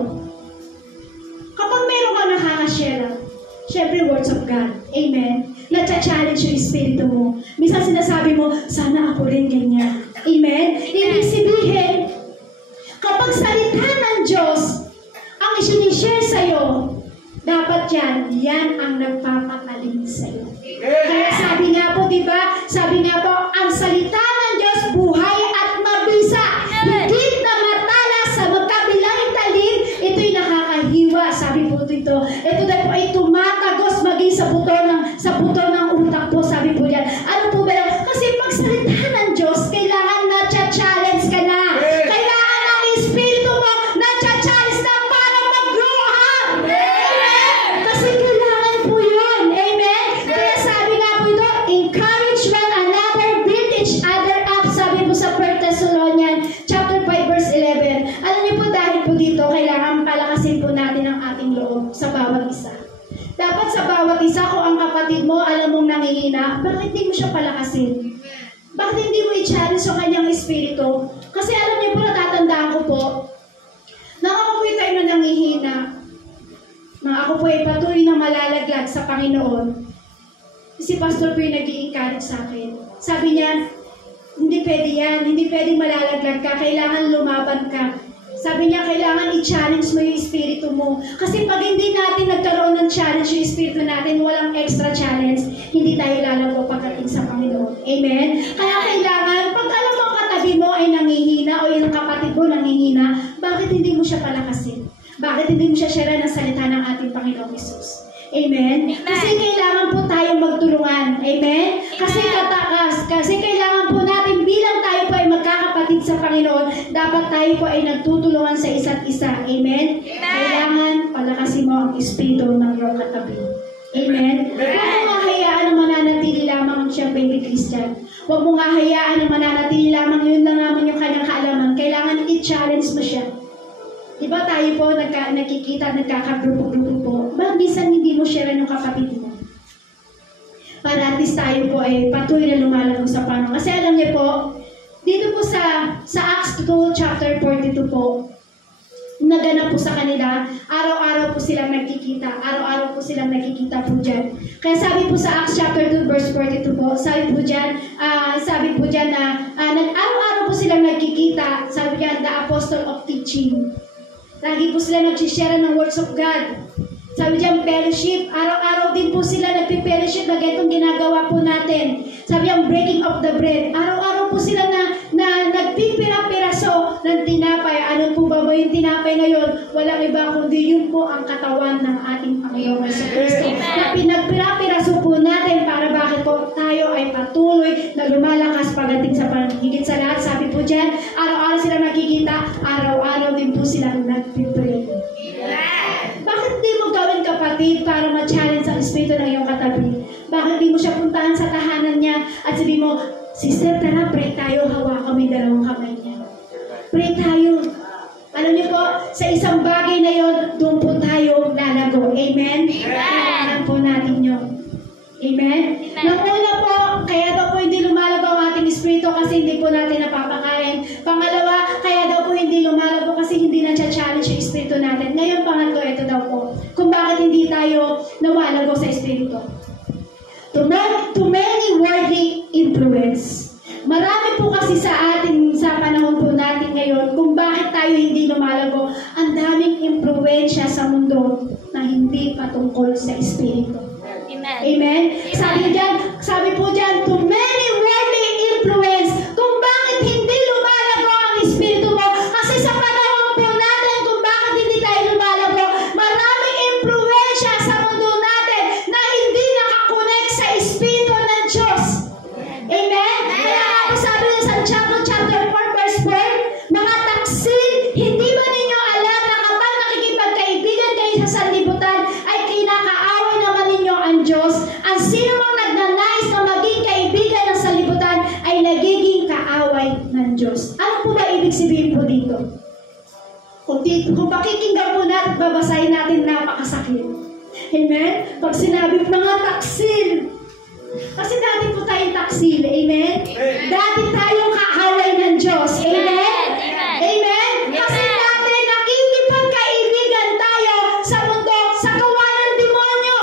Kapag meron ka nakakashare, syempre words of God. Amen? Nagcha-challenge yung espiritu mo. Minsan sinasabi mo, sana ako rin ganyan. Amen? Ibig sabihin, kapag salita ng Diyos ang isinishare sa'yo, dapat yan ang nagpapakaling sa'yo. Kaya sabi nga po, diba? Sabi nga po, ang salita ng Diyos buhay at mabisa. Higit na matalas sa magkabilang talim, ito'y nakakahiwa. Sabi po dito, ito daw po ay tumatagos maging sa buto ng utak po. Sabi po yan. Ano po ba? Kasi pag salita ng Diyos, kailangan na-challenge ka na. Kailangan ang espiritu mo na-challenge na para mag-grow up. Amen? Kasi kailangan po yun. Amen? Kaya sabi nga po ito, encourage one another, build each other up. Sabi po sa 1 Thessalonians chapter 5 verse 11. Alam niyo po, dahil po dito, kailangan palakasin po natin ang ating loob sa bawat isa. Dapat sa bawat isa, kung ang kapatid mo, alam mong nangihina, bakit hindi mo siya palakasin? Bakit hindi mo i-challenge yung kanyang espiritu? Kasi alam niyo po, natatandaan ko po, nang ako po yung time na nangihina, ako po ay patuloy na malalaglag sa Panginoon. Si Pastor po yung nag-i-encourage sa akin. Sabi niya, hindi pwede yan, hindi pwedeng malalaglag ka, kailangan lumaban ka. Sabi niya, kailangan i-challenge mo yung espiritu mo. Kasi pag hindi natin nagkaroon ng challenge yung espiritu natin, walang extra challenge, hindi tayo lalago pagdating sa Panginoon. Amen? Kaya kailangan, pag alam mo ang katabi mo ay nangihina o yung kapatid mo nangihina, bakit hindi mo siya palakasin? Bakit hindi mo siya share ng salita ng ating Panginoong Hesus? Amen? Kasi kailangan po tayong magtulungan. Amen? Kasi kailangan po natin bilang tayo po ay magkakapatid sa Panginoon, dapat tayo po ay nagtutulungan sa isa't isa. Amen? Kailangan palakasin mo ang espiritu ng iyong katabi. Amen? Huwag mo nga hayaan na mananatili lamang siyang baby Christian. Huwag mo nga hayaan na mananatili lamang yun lang naman yung kanyang kaalaman. Kailangan i-challenge mo siya. Diba tayo po nakikita, nagkakagrupo-grupo po. Bakit minsan hindi mo share yung kapatid mo? Para at least tayo po ay patuloy na lumalago sa Panginoon. Kasi alam niyo po, dito po sa Acts 2 chapter 42 po, naganap po sa kanila, araw-araw po silang nagkikita. Araw-araw po silang nagkikita po dyan. Kaya sabi po sa Acts chapter 2 verse 42 po, sabi po dyan na araw-araw po silang nagkikita, sabi dyan, the apostle of teaching. Lagi po sila nag-share ng words of God. Sabi dyan, fellowship. Araw-araw din po sila nagpi-fellowship na ganitong ginagawa po natin. Sabi dyan, breaking of the bread. Araw-araw po sila na nagpipira-piraso ng tinapay. Ano po ba yung tinapay na yun? Walang iba kundi yun po ang katawan ng ating Panginoong Jesucristo. Na pinagpira-piraso po natin para bakit po tayo ay patuloy na lumalakas pagdating sa panghigit sa lahat. Sabi po dyan, araw-araw sila nakikita, araw-araw din po sila nagpipray. Bakit di mo gawin kapatid para ma-challenge ang espiritu ng iyong katabi? Bakit di mo siya puntahan sa tahanan niya at sabi mo, sister, tara, pray tayo, hawakan mo yung dalawang kamay niya. Pray tayo. Alam niyo po, sa isang bagay na yon, doon po tayo lalago. Amen? Kailangan po natin yun. Amen? Nung una po, kaya daw po hindi lumalago ang ating espiritu kasi hindi po natin napapakain. Pangalawa, kaya daw po hindi lumalago kasi hindi na challenge yung espiritu natin. Ngayon, pangatlo, ito daw po. Kung bakit hindi tayo lumalago sa espiritu. To many worldly influence. Marami po kasi sa panahon po natin ngayon, kung bakit tayo hindi lumalago, ang daming impluwensya sa mundo na hindi patungkol sa espiritu. Amen? Sabi po dyan, to many worldly influence, kung bakit hindi lumalago ang espiritu mo, kasi sa panahon po natin, kung bakit hindi tayo lumalago, maraming impluwensya sa mundo natin na hindi nakakonect sa espiritu ng Diyos. Amen? Kaya ako sabi ng Santiago chapter 4 verse 4, mga taksil, hindi ba ninyo alam na kapag nakikipagkaibigan kayo sa sanlibutan, ay kinakaaway naman ninyo ang Diyos? Ang sino mang nagnanais na maging kaibigan ng sanlibutan ay nagiging kaaway ng Diyos. Ano po ba ibig sabihin po dito? Kung pakikinggan po natin, babasahin natin, napakasakit. Amen? Pag sinabi mga taksil, kasi dati po tayong taksil. Amen? Dati tayong kaaway ng Diyos. Amen? Amen? Kasi dati nakikipagkaibigan tayo sa mundo, sa gawa ng demonyo.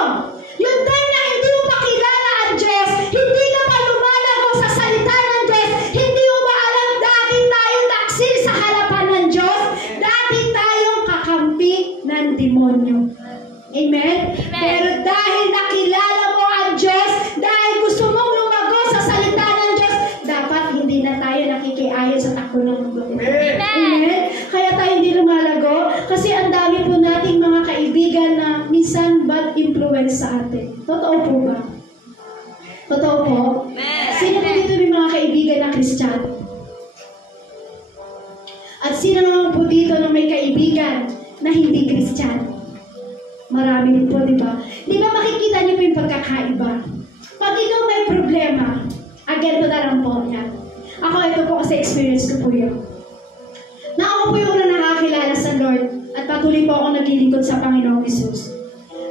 Yung time na hindi mo pakilala ang Diyos, hindi ka pa lumalago sa salita ng Diyos, hindi mo ba alam dati tayong taksil sa harapan ng Diyos? Dati tayong kakampi ng demonyo. Amen? Pero dahil nakilala mo ang Diyos, dahil gusto mong lumago sa salita ng Diyos, dapat hindi na tayo nakikiayon sa takbo ng mundo. Amen? Kaya tayo hindi lumalago kasi ang dami po nating mga kaibigan na minsan bad influence sa atin. Totoo po ba? Totoo po? Sino po dito may mga kaibigan na Kristiyano? At sino naman po dito na may kaibigan na hindi Kristiyano? Marami din po, di ba? Di ba makikita niyo po yung pagkakaiba? Pag ikaw may problema, again po na lang po yan. Ako, ito po kasi experience ko po yun. Na ako po yung una nakakilala sa Lord at patuloy po ako naglilingkod sa Panginoong Hesus.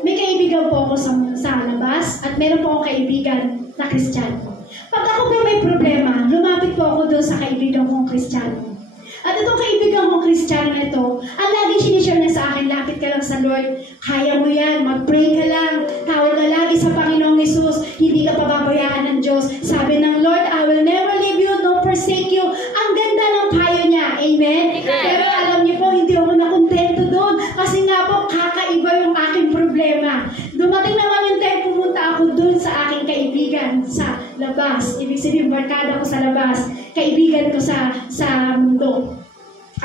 May kaibigan po ako sa labas at meron po akong kaibigan na Kristiyano. Pag ako po may problema, lumapit po ako doon sa kaibigan kong Kristiyano. At itong kaibigan kong Kristiyano na ito, ang laging sinishare niya sa akin, lapit ka lang sa Lord, kaya mo yan, mag-pray ka lang, tawag ka lagi sa Panginoong Jesus, hindi ka pababayaan ng Diyos. Sabi ng Lord, I will never leave you, nor forsake you. Ang ganda ng payo niya, amen? Pero alam niyo po, hindi ako nakontento doon, kasi nga po, kakaiba yung aking problema. Dumating naman yung time, pumunta ako doon sa aking kaibigan sa labas. Ibig sabihin, barkada ko sa labas. Kaibigan ko sa mundo.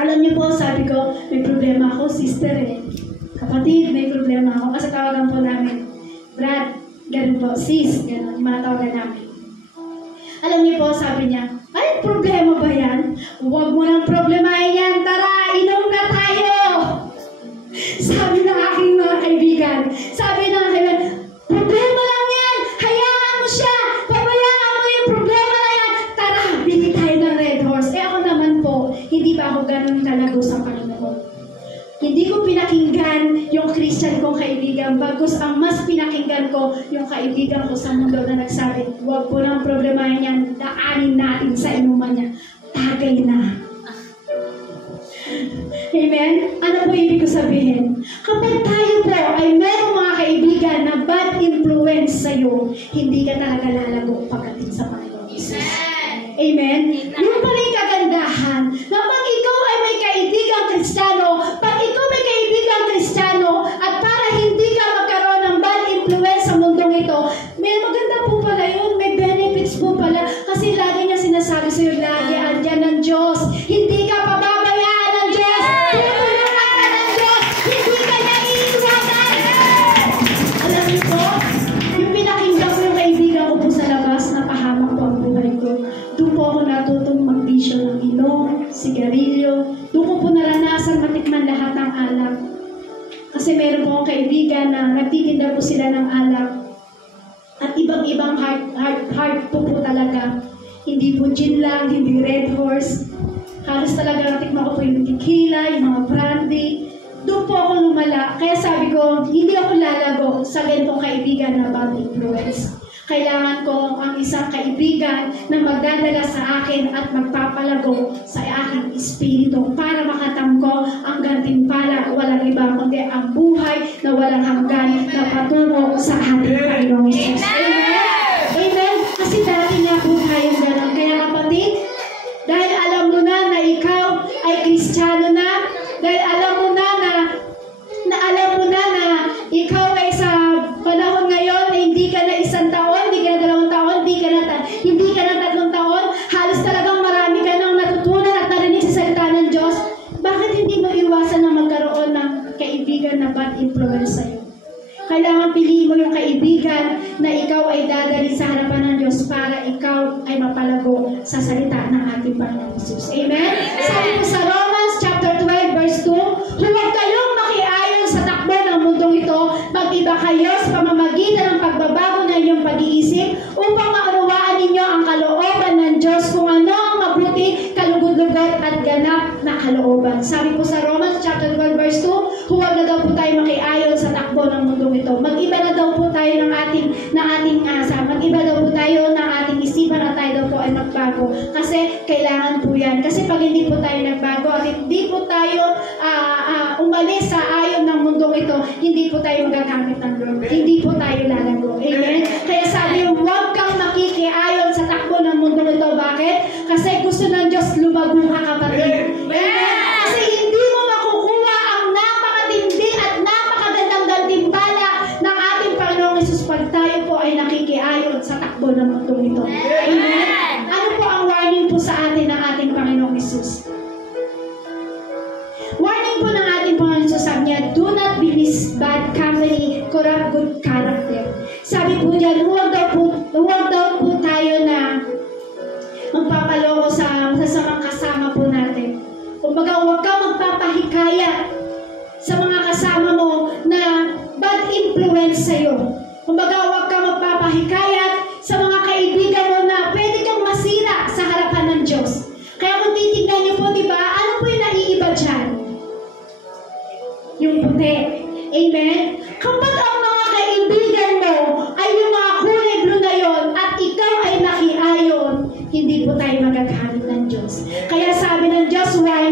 Alam niyo po, sabi ko, may problema ako, sister eh. Kapatid, may problema ako. Kasi tawagan po namin, Brad, ganun po, sis, ganun, yung mga tawagan namin. Alam niyo po, sabi niya, ay, problema ba yan? Huwag mo nang problemahin yan, tara, inom na tayo! Sabi ng aking mga kaibigan, sabi ng kaibigan, problema lang yan, hayaan mo siya, pabayaan mo yung problema na yan, tara, bili tayo ng Red Horse. Eh ako naman po, hindi ba ako ganun talago sa Panginoon? Hindi ko pinakinggan yung Christian kong kaibigan, bagkus ang mas pinakinggan ko yung kaibigan ko sa mundo na nagsabi, huwag po nang problemahin yan, daanin natin sa inuman niya, tagay na. Amen? Ano po ibig ko sabihin? Kapag tayo po ay merong mga kaibigan na bad influence sa'yo, hindi ka talaga lalago pagdating sa Panginoon Jesus. Amen? Yung pala yung kagandahan na pag ikaw ay may kaibigang Kristiyano, pag ikaw may kaibigang Kristiyano, at para hindi ka magkaroon ng bad influence sa mundong ito, may maganda po pala yun, may benefits po pala, kasi lagi niya sinasabi sa'yo, lagi andyan ng Diyos, hindi ka pababayaan ng Diyos, tutulungan ka ng Diyos, hindi ka niya iiwanan. Alam niyo po, yung pinakinggan ko yung kaibigan ko po sa labas, napahamak po ang buhay ko. Doon po ako natutong mag-bisyo ng inom, sigarilyo. Doon ko po naranasan matikman lahat ng alak. Kasi meron po akong kaibigan na nagtitinda po sila ng alak. At ibang-ibang hard po talaga. Hindi po gin lang, hindi Red Horse. Halos talaga natikman ko po yung tequila, yung mga brandy. Doon po ako lumala. Kaya sabi ko, hindi ako lalago sa ganitong kaibigan na bad influence. Kailangan ko ang isang kaibigan na magdadala sa akin at magpapalago sa aking espiritu para makatamko ang gantimpala, walang iba kundi ang buhay na walang hanggan na patungo sa ating Panginoong Jesus. Amen? Amen? Kasi dati nga po tayong gano'n. Kaya kapatid, dahil alam mo na ikaw ay Kristiyano na, dahil alam mo na ikaw ay sa panahon ngayon na hindi ka na 1 taon, hindi ka na 2 taon, hindi ka na 3 taon, halos talagang marami ka nang natutunan at narinig sa salita ng Diyos, bakit hindi mo iwasan na magkaroon ng kaibigan na bad influence sa'yo? Kailangan piliin mo yung kaibigan na ikaw ay dadalhin sa harapan ng Diyos para ikaw ay mapalago sa salita ng ating Panginoon Jesus. Amen? Sabi po sa Romans chapter 12 verse 2, huwag kayong makiayon sa takbo ng mundong ito, mag-iba kayo sa pamamagitan ng pagbabago ng inyong pag-iisip upang maunawaan ninyo ang kalooban ng Diyos kung ano ang mabuti, kalugod-lugod at ganap na kalooban. Sabi po sa Romans chapter 12 verse 2, huwag na daw po tayo makiayon sa takbo ng mundong ito. Mag-iba na daw po tayo ng ating mag-iba daw po tayo ng ating isipan at tayo daw po ay magbago. Kasi kailangan po yan. Kasi pag hindi po tayo nagbago at hindi po tayo umalis sa ayon ng mundong ito, hindi po tayo magagamit ng Lord. Hindi po tayo lalago. Amen? Kaya sabi yung huwag kang makikiayon sa takbo ng mundong ito. Bakit? Kasi gusto ng Diyos lumago ka, kapatid. Amen? Kasi hindi mo makukuha ang napakatindi at napakagandang gantimpala ng ating Panginoong Jesus pag tayo po ay nakikiayon sa takbo ng mundong ito. Amen? Ano po ang warning po sa atin ng ating Panginoong Jesus? Warning po ng ating Panginoon Jesus, sabi niya, do not be with bad company, corrupt good character. Sabi po niya, huwag daw po tayo na magpapaloko sa mga kasama po natin. Kumbaga, huwag ka magpapahikayat sa mga kasama mo na bad influence sa'yo. Kumbaga, huwag ka magpapahikayat sa mga kaibigan mo na pwede kang masira sa harapan ng Diyos. Kaya kung titignan niyo po, di ba, ano po yung naiiba dyan? Yung puti. Amen? Kapag ang mga kaibigan mo ay yung mga kulay blue na yon at ikaw ay nakiayon, hindi po tayo magagamit ng Diyos. Kaya sabi ng Diyos, why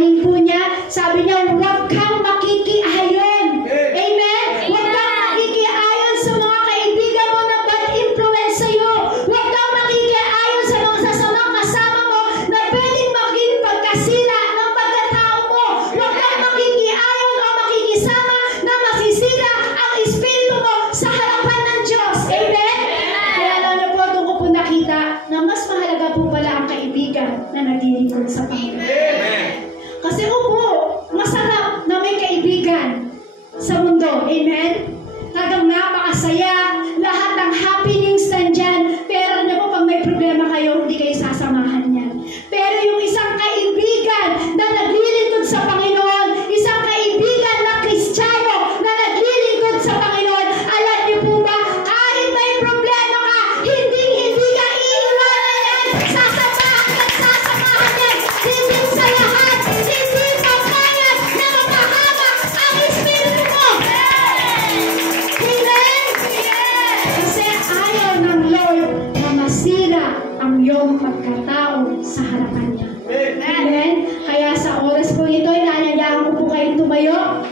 iyong pagkatao sa harapan niya. Amen? Kaya sa oras po ito, inanyayaan ko po kayong tumayo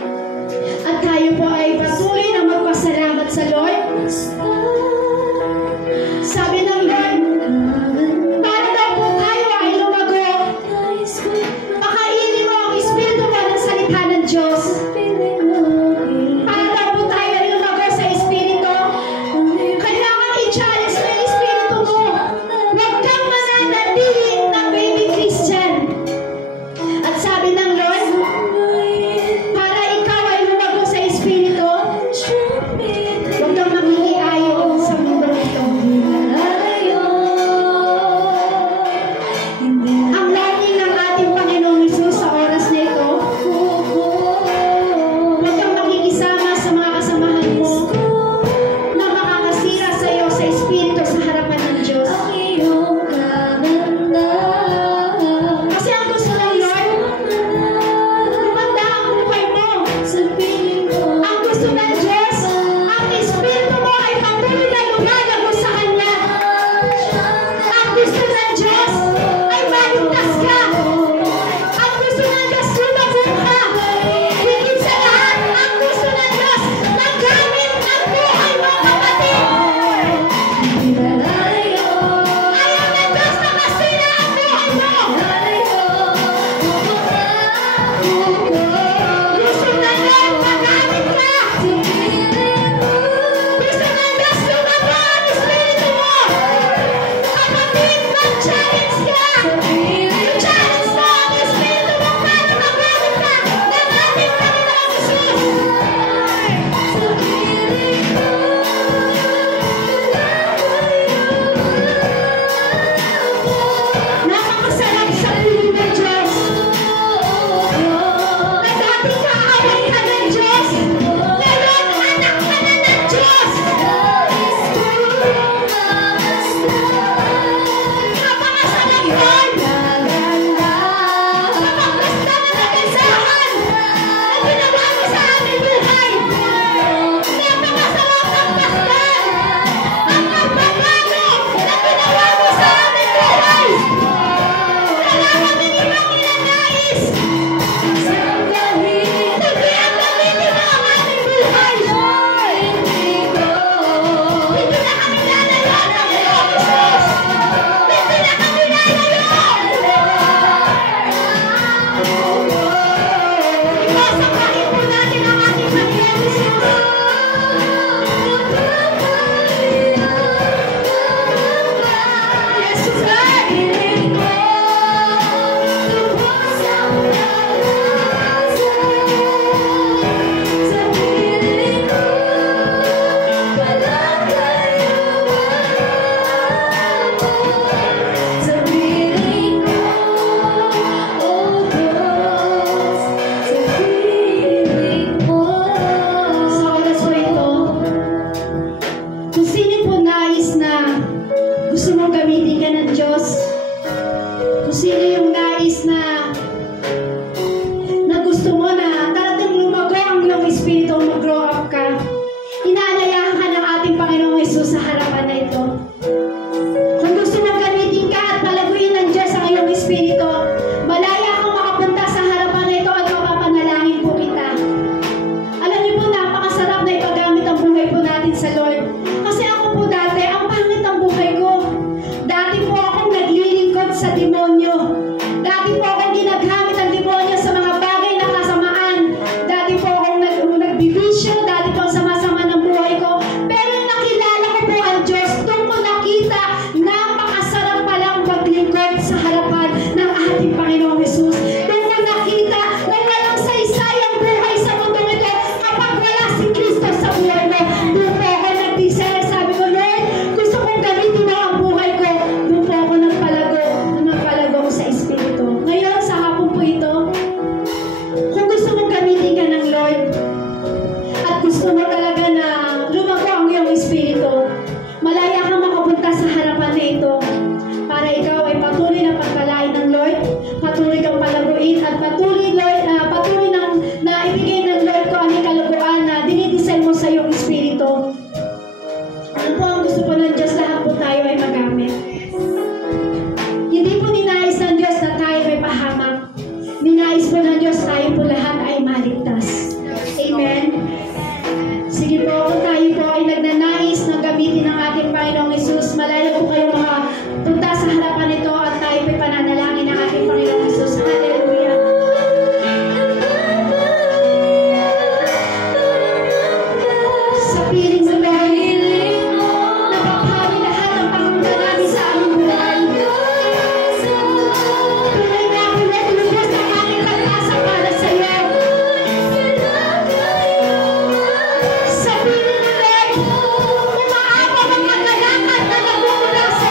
at tayo po ay patuloy na magpasalamat sa Lord. Sabi ng Lord, para daw po tayo ay lumago, pakainin mo ang Espiritu mo ng salita ng Diyos. Para daw po tayo ay lumago sa Espiritu, kailangan i-challenge mo yung Espiritu mo. Huwag kang mananatili na baby Christian. At sabi ng Lord, para ikaw ay lumago sa Espiritu, huwag kang makikiayon sa mundo ito. Ang longing ng ating Panginoong Hesus sa oras na ito, huwag kang makikisama sa mga kasamahan mo na makakasira sa iyo sa Espiritu sa harapan ng Diyos. Kasi ang gusto ng Lord, lumanda ang buhay mo. Ang gusto ng Diyos, ang Espiritu mo ay patuloy na lumalago sa Kanya. Ang gusto ng Diyos ay maligtas ka. Ang gusto ng Diyos, lumago ka. Higit sa lahat, ang gusto ng Diyos, magamit ang buhay mo, kapatid. Ayaw ng Diyos na masira ang buhay mo. Gusto ng Lord, magamit ka. Gusto ng Diyos, lumago ang Espiritu mo. Kapatid, mag-challenge ka. I-challenge mo ang Espiritu mo para magamit ka ng ating Panginoong Hesus. Napakasarap sa piling ng Diyos. Na dati kaaway ka ng Diyos, ngayon anak ka na ng Diyos. Napakasarap yun. Napakasarap na nagasahan na ginawa mo sa aming buhay. Napakasarap ng pastan, ang pagbabago na ginawa mo sa aming buhay. Wala kami ibang ninanais. Hindi ang gamitin mo ang aming buhay. Hindi na kami lalayo ng Panginoong Hesus. Hindi na kami lalayo. Ipasapahin po natin ang ating Panginoong Hesus. Yes, sa oras po ito, kung sino po nais na gusto mong gamitin ka ng Diyos, kung sino yung nais na gusto mo na talagang lumago ang iyong espiritu, mag-grow up ka, inaanayahan ka ng ating Panginoong Hesus sa harapan na ito. Kung gusto mong gamitin ka at palaguin ng Diyos ang iyong espiritu, malaya kang makapunta sa harapan na ito at mapapanalangin po kita. Alam niyo po, napakasarap na ipagamit ang buhay po natin sa Lord. Kasi ako po dati, ang pangit ang buhay ko. Dati po akong naglilingkod sa demonyo. Dati po akong ginagamit ang demonyo sa mga bagay na kasamaan. Dati po akong nagbibisyo. Dati po ang sama-sama ng buhay ko. Pero nakilala ko po ang Diyos. Doon ko nakita, napakasarap palang maglingkod sa harapan ng ating Panginoong Hesus. Doon ko nakita na walang saysay ang buhay sa mundo ito kapag wala si Kristo sa buhay mo. Doon po ako po kayong punta sa harapan nito at tayo po'y pananalangin ng ating Panginoong Hesus. Hallelujah. Sa piling mo, napakami lahat ang pangungga namin sa aming buhay. Tunay na ako na tulubos ang aming pag-asa para sa iyo. Sa piling mo, umaabot ang kagalakan na nagmumula sa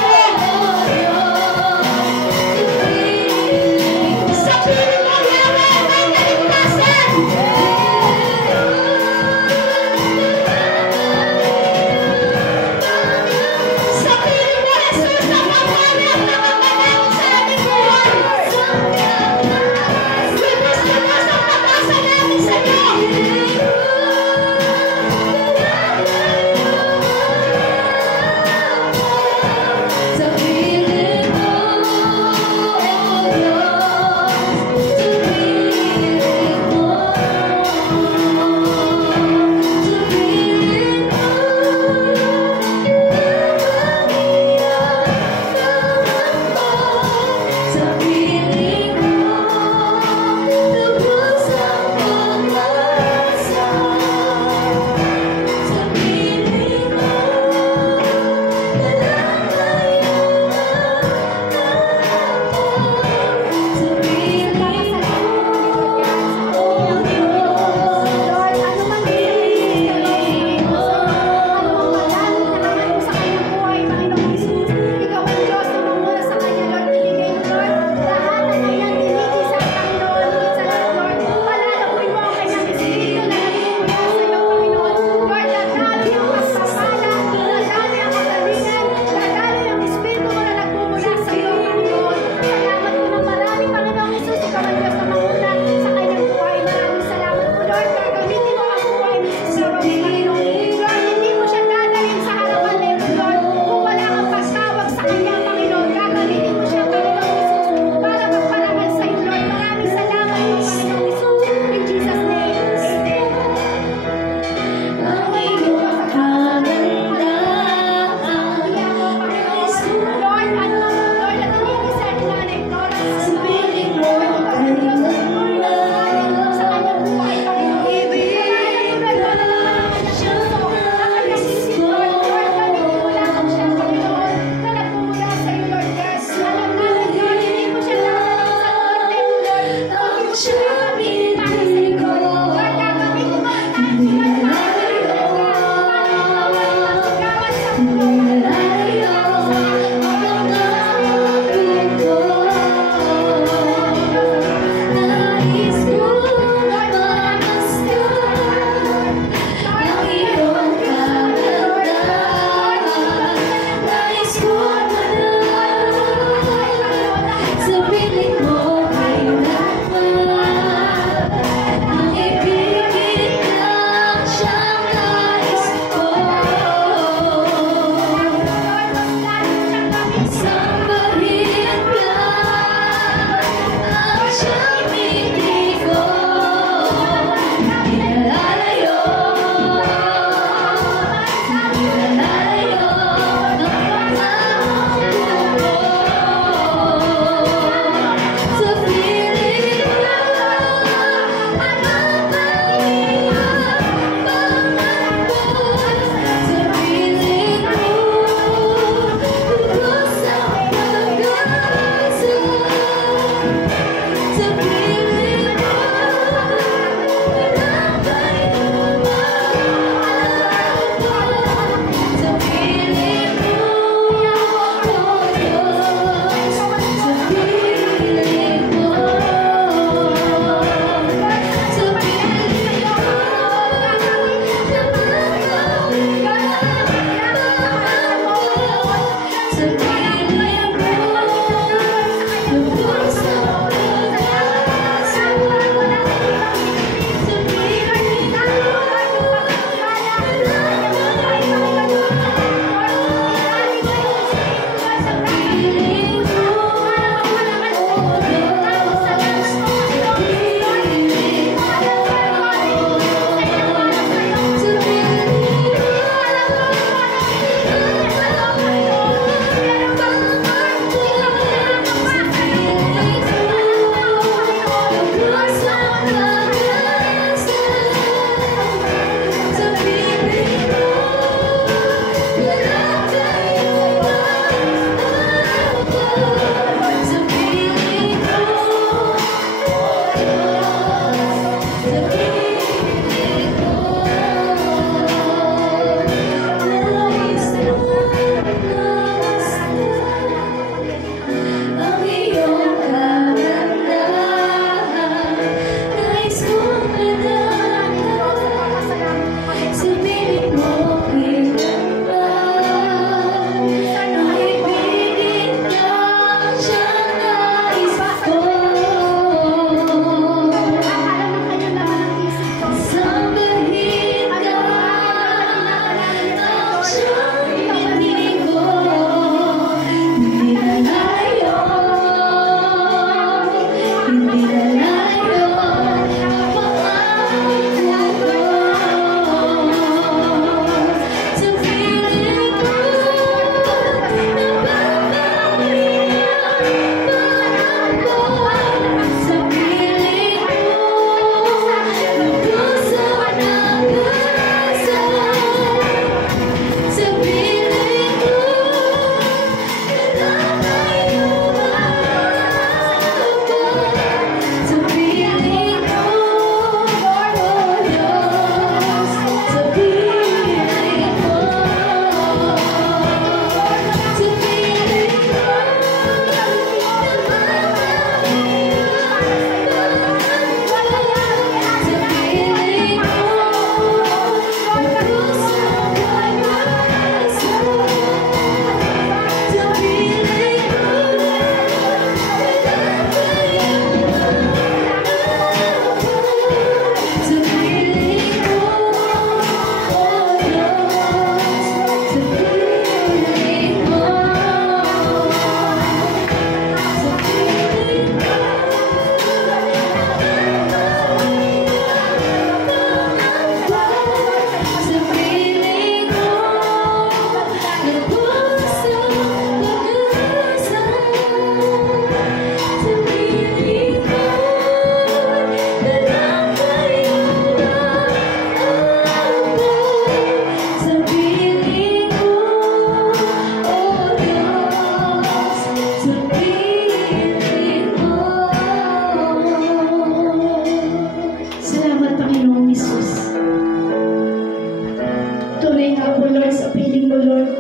nga po, Lord, sa piling mo, Lord.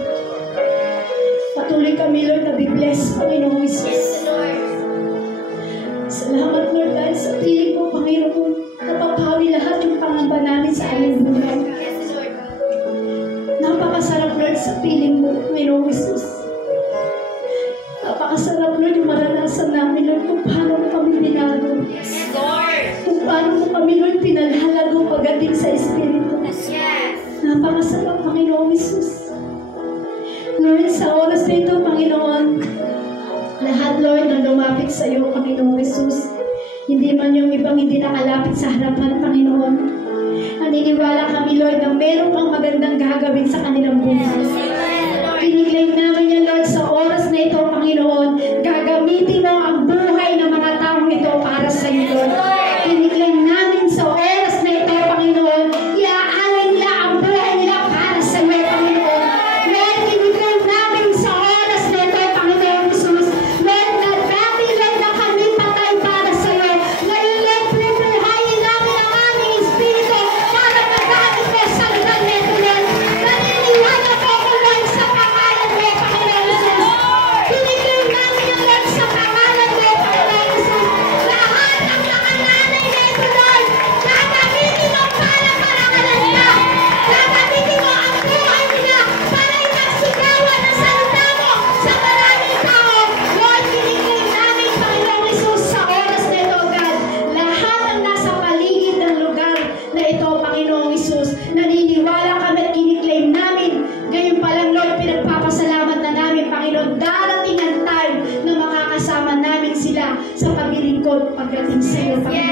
Patuloy kami, Lord, na be-bless, Panginoong Isus. Yes, Lord. Salamat, Lord, dahil sa piling mo, Panginoon, napapawi lahat yung pangamba namin sa aming buhay. Yes, Lord. Napakasarap, Lord, sa piling mo, Panginoong Isus. Napakasarap, Lord, yung maranasan namin, Lord, kung paano mo kami binago. Yes, Lord. Kung paano mo kami, Lord, pinalhalago pagdating sa Espiritu. Yes. Napakasarap, Panginoong Isus. Lord, sa oras na ito, Panginoon, lahat, Lord, na lumapit sa iyo, Panginoong Isus, hindi man yung ibang hindi nakalapit sa harapan, Panginoon. Naniniwala kami, Lord, na meron pang magandang gagawin sa kanilang buhay. Kiniklaim namin yan, Lord, sa oras na ito, Panginoon, gagamitin mo ang buhay ng mga taong ito para sa iyo, Lord. Kiniklaim namin sa oras na ito, Panginoon, iaalay nila ang buhay nila para sa iyo, Panginoon. Lord, kiniklaim namin sa oras na ito, Panginoon Jesus, Lord, na dati, Lord, na kami patay para sa iyo. Ngayon, Lord, pupuhayin namin ang aming espiritu para magamit mo sa lugar na ito, Lord. Naniniwala po ako, Lord, sa pangalan mo, Panginoon Jesus. Kiniklaim namin yan, Lord, sa pangalan mo, Panginoon Jesus. Lahat ang nakananay na ito, Lord, gagamitin mo para parangalan nila. Gagamitin mo ang buhay nila para ipagsigawan ang salita mo sa maraming tao. Lord, kiniklaim namin, Panginoong Jesus, sa oras na ito, God, lahat ang nasa paligid ng lugar na ito, Panginoong Jesus, naniniwala kami at kiniklaim namin. Ngayon pa lang, Lord, pinagpapasalamat na namin, Panginoon, darating ang time na makakasama namin sila sa paglilingkod pagdating sa iyo, Panginoon.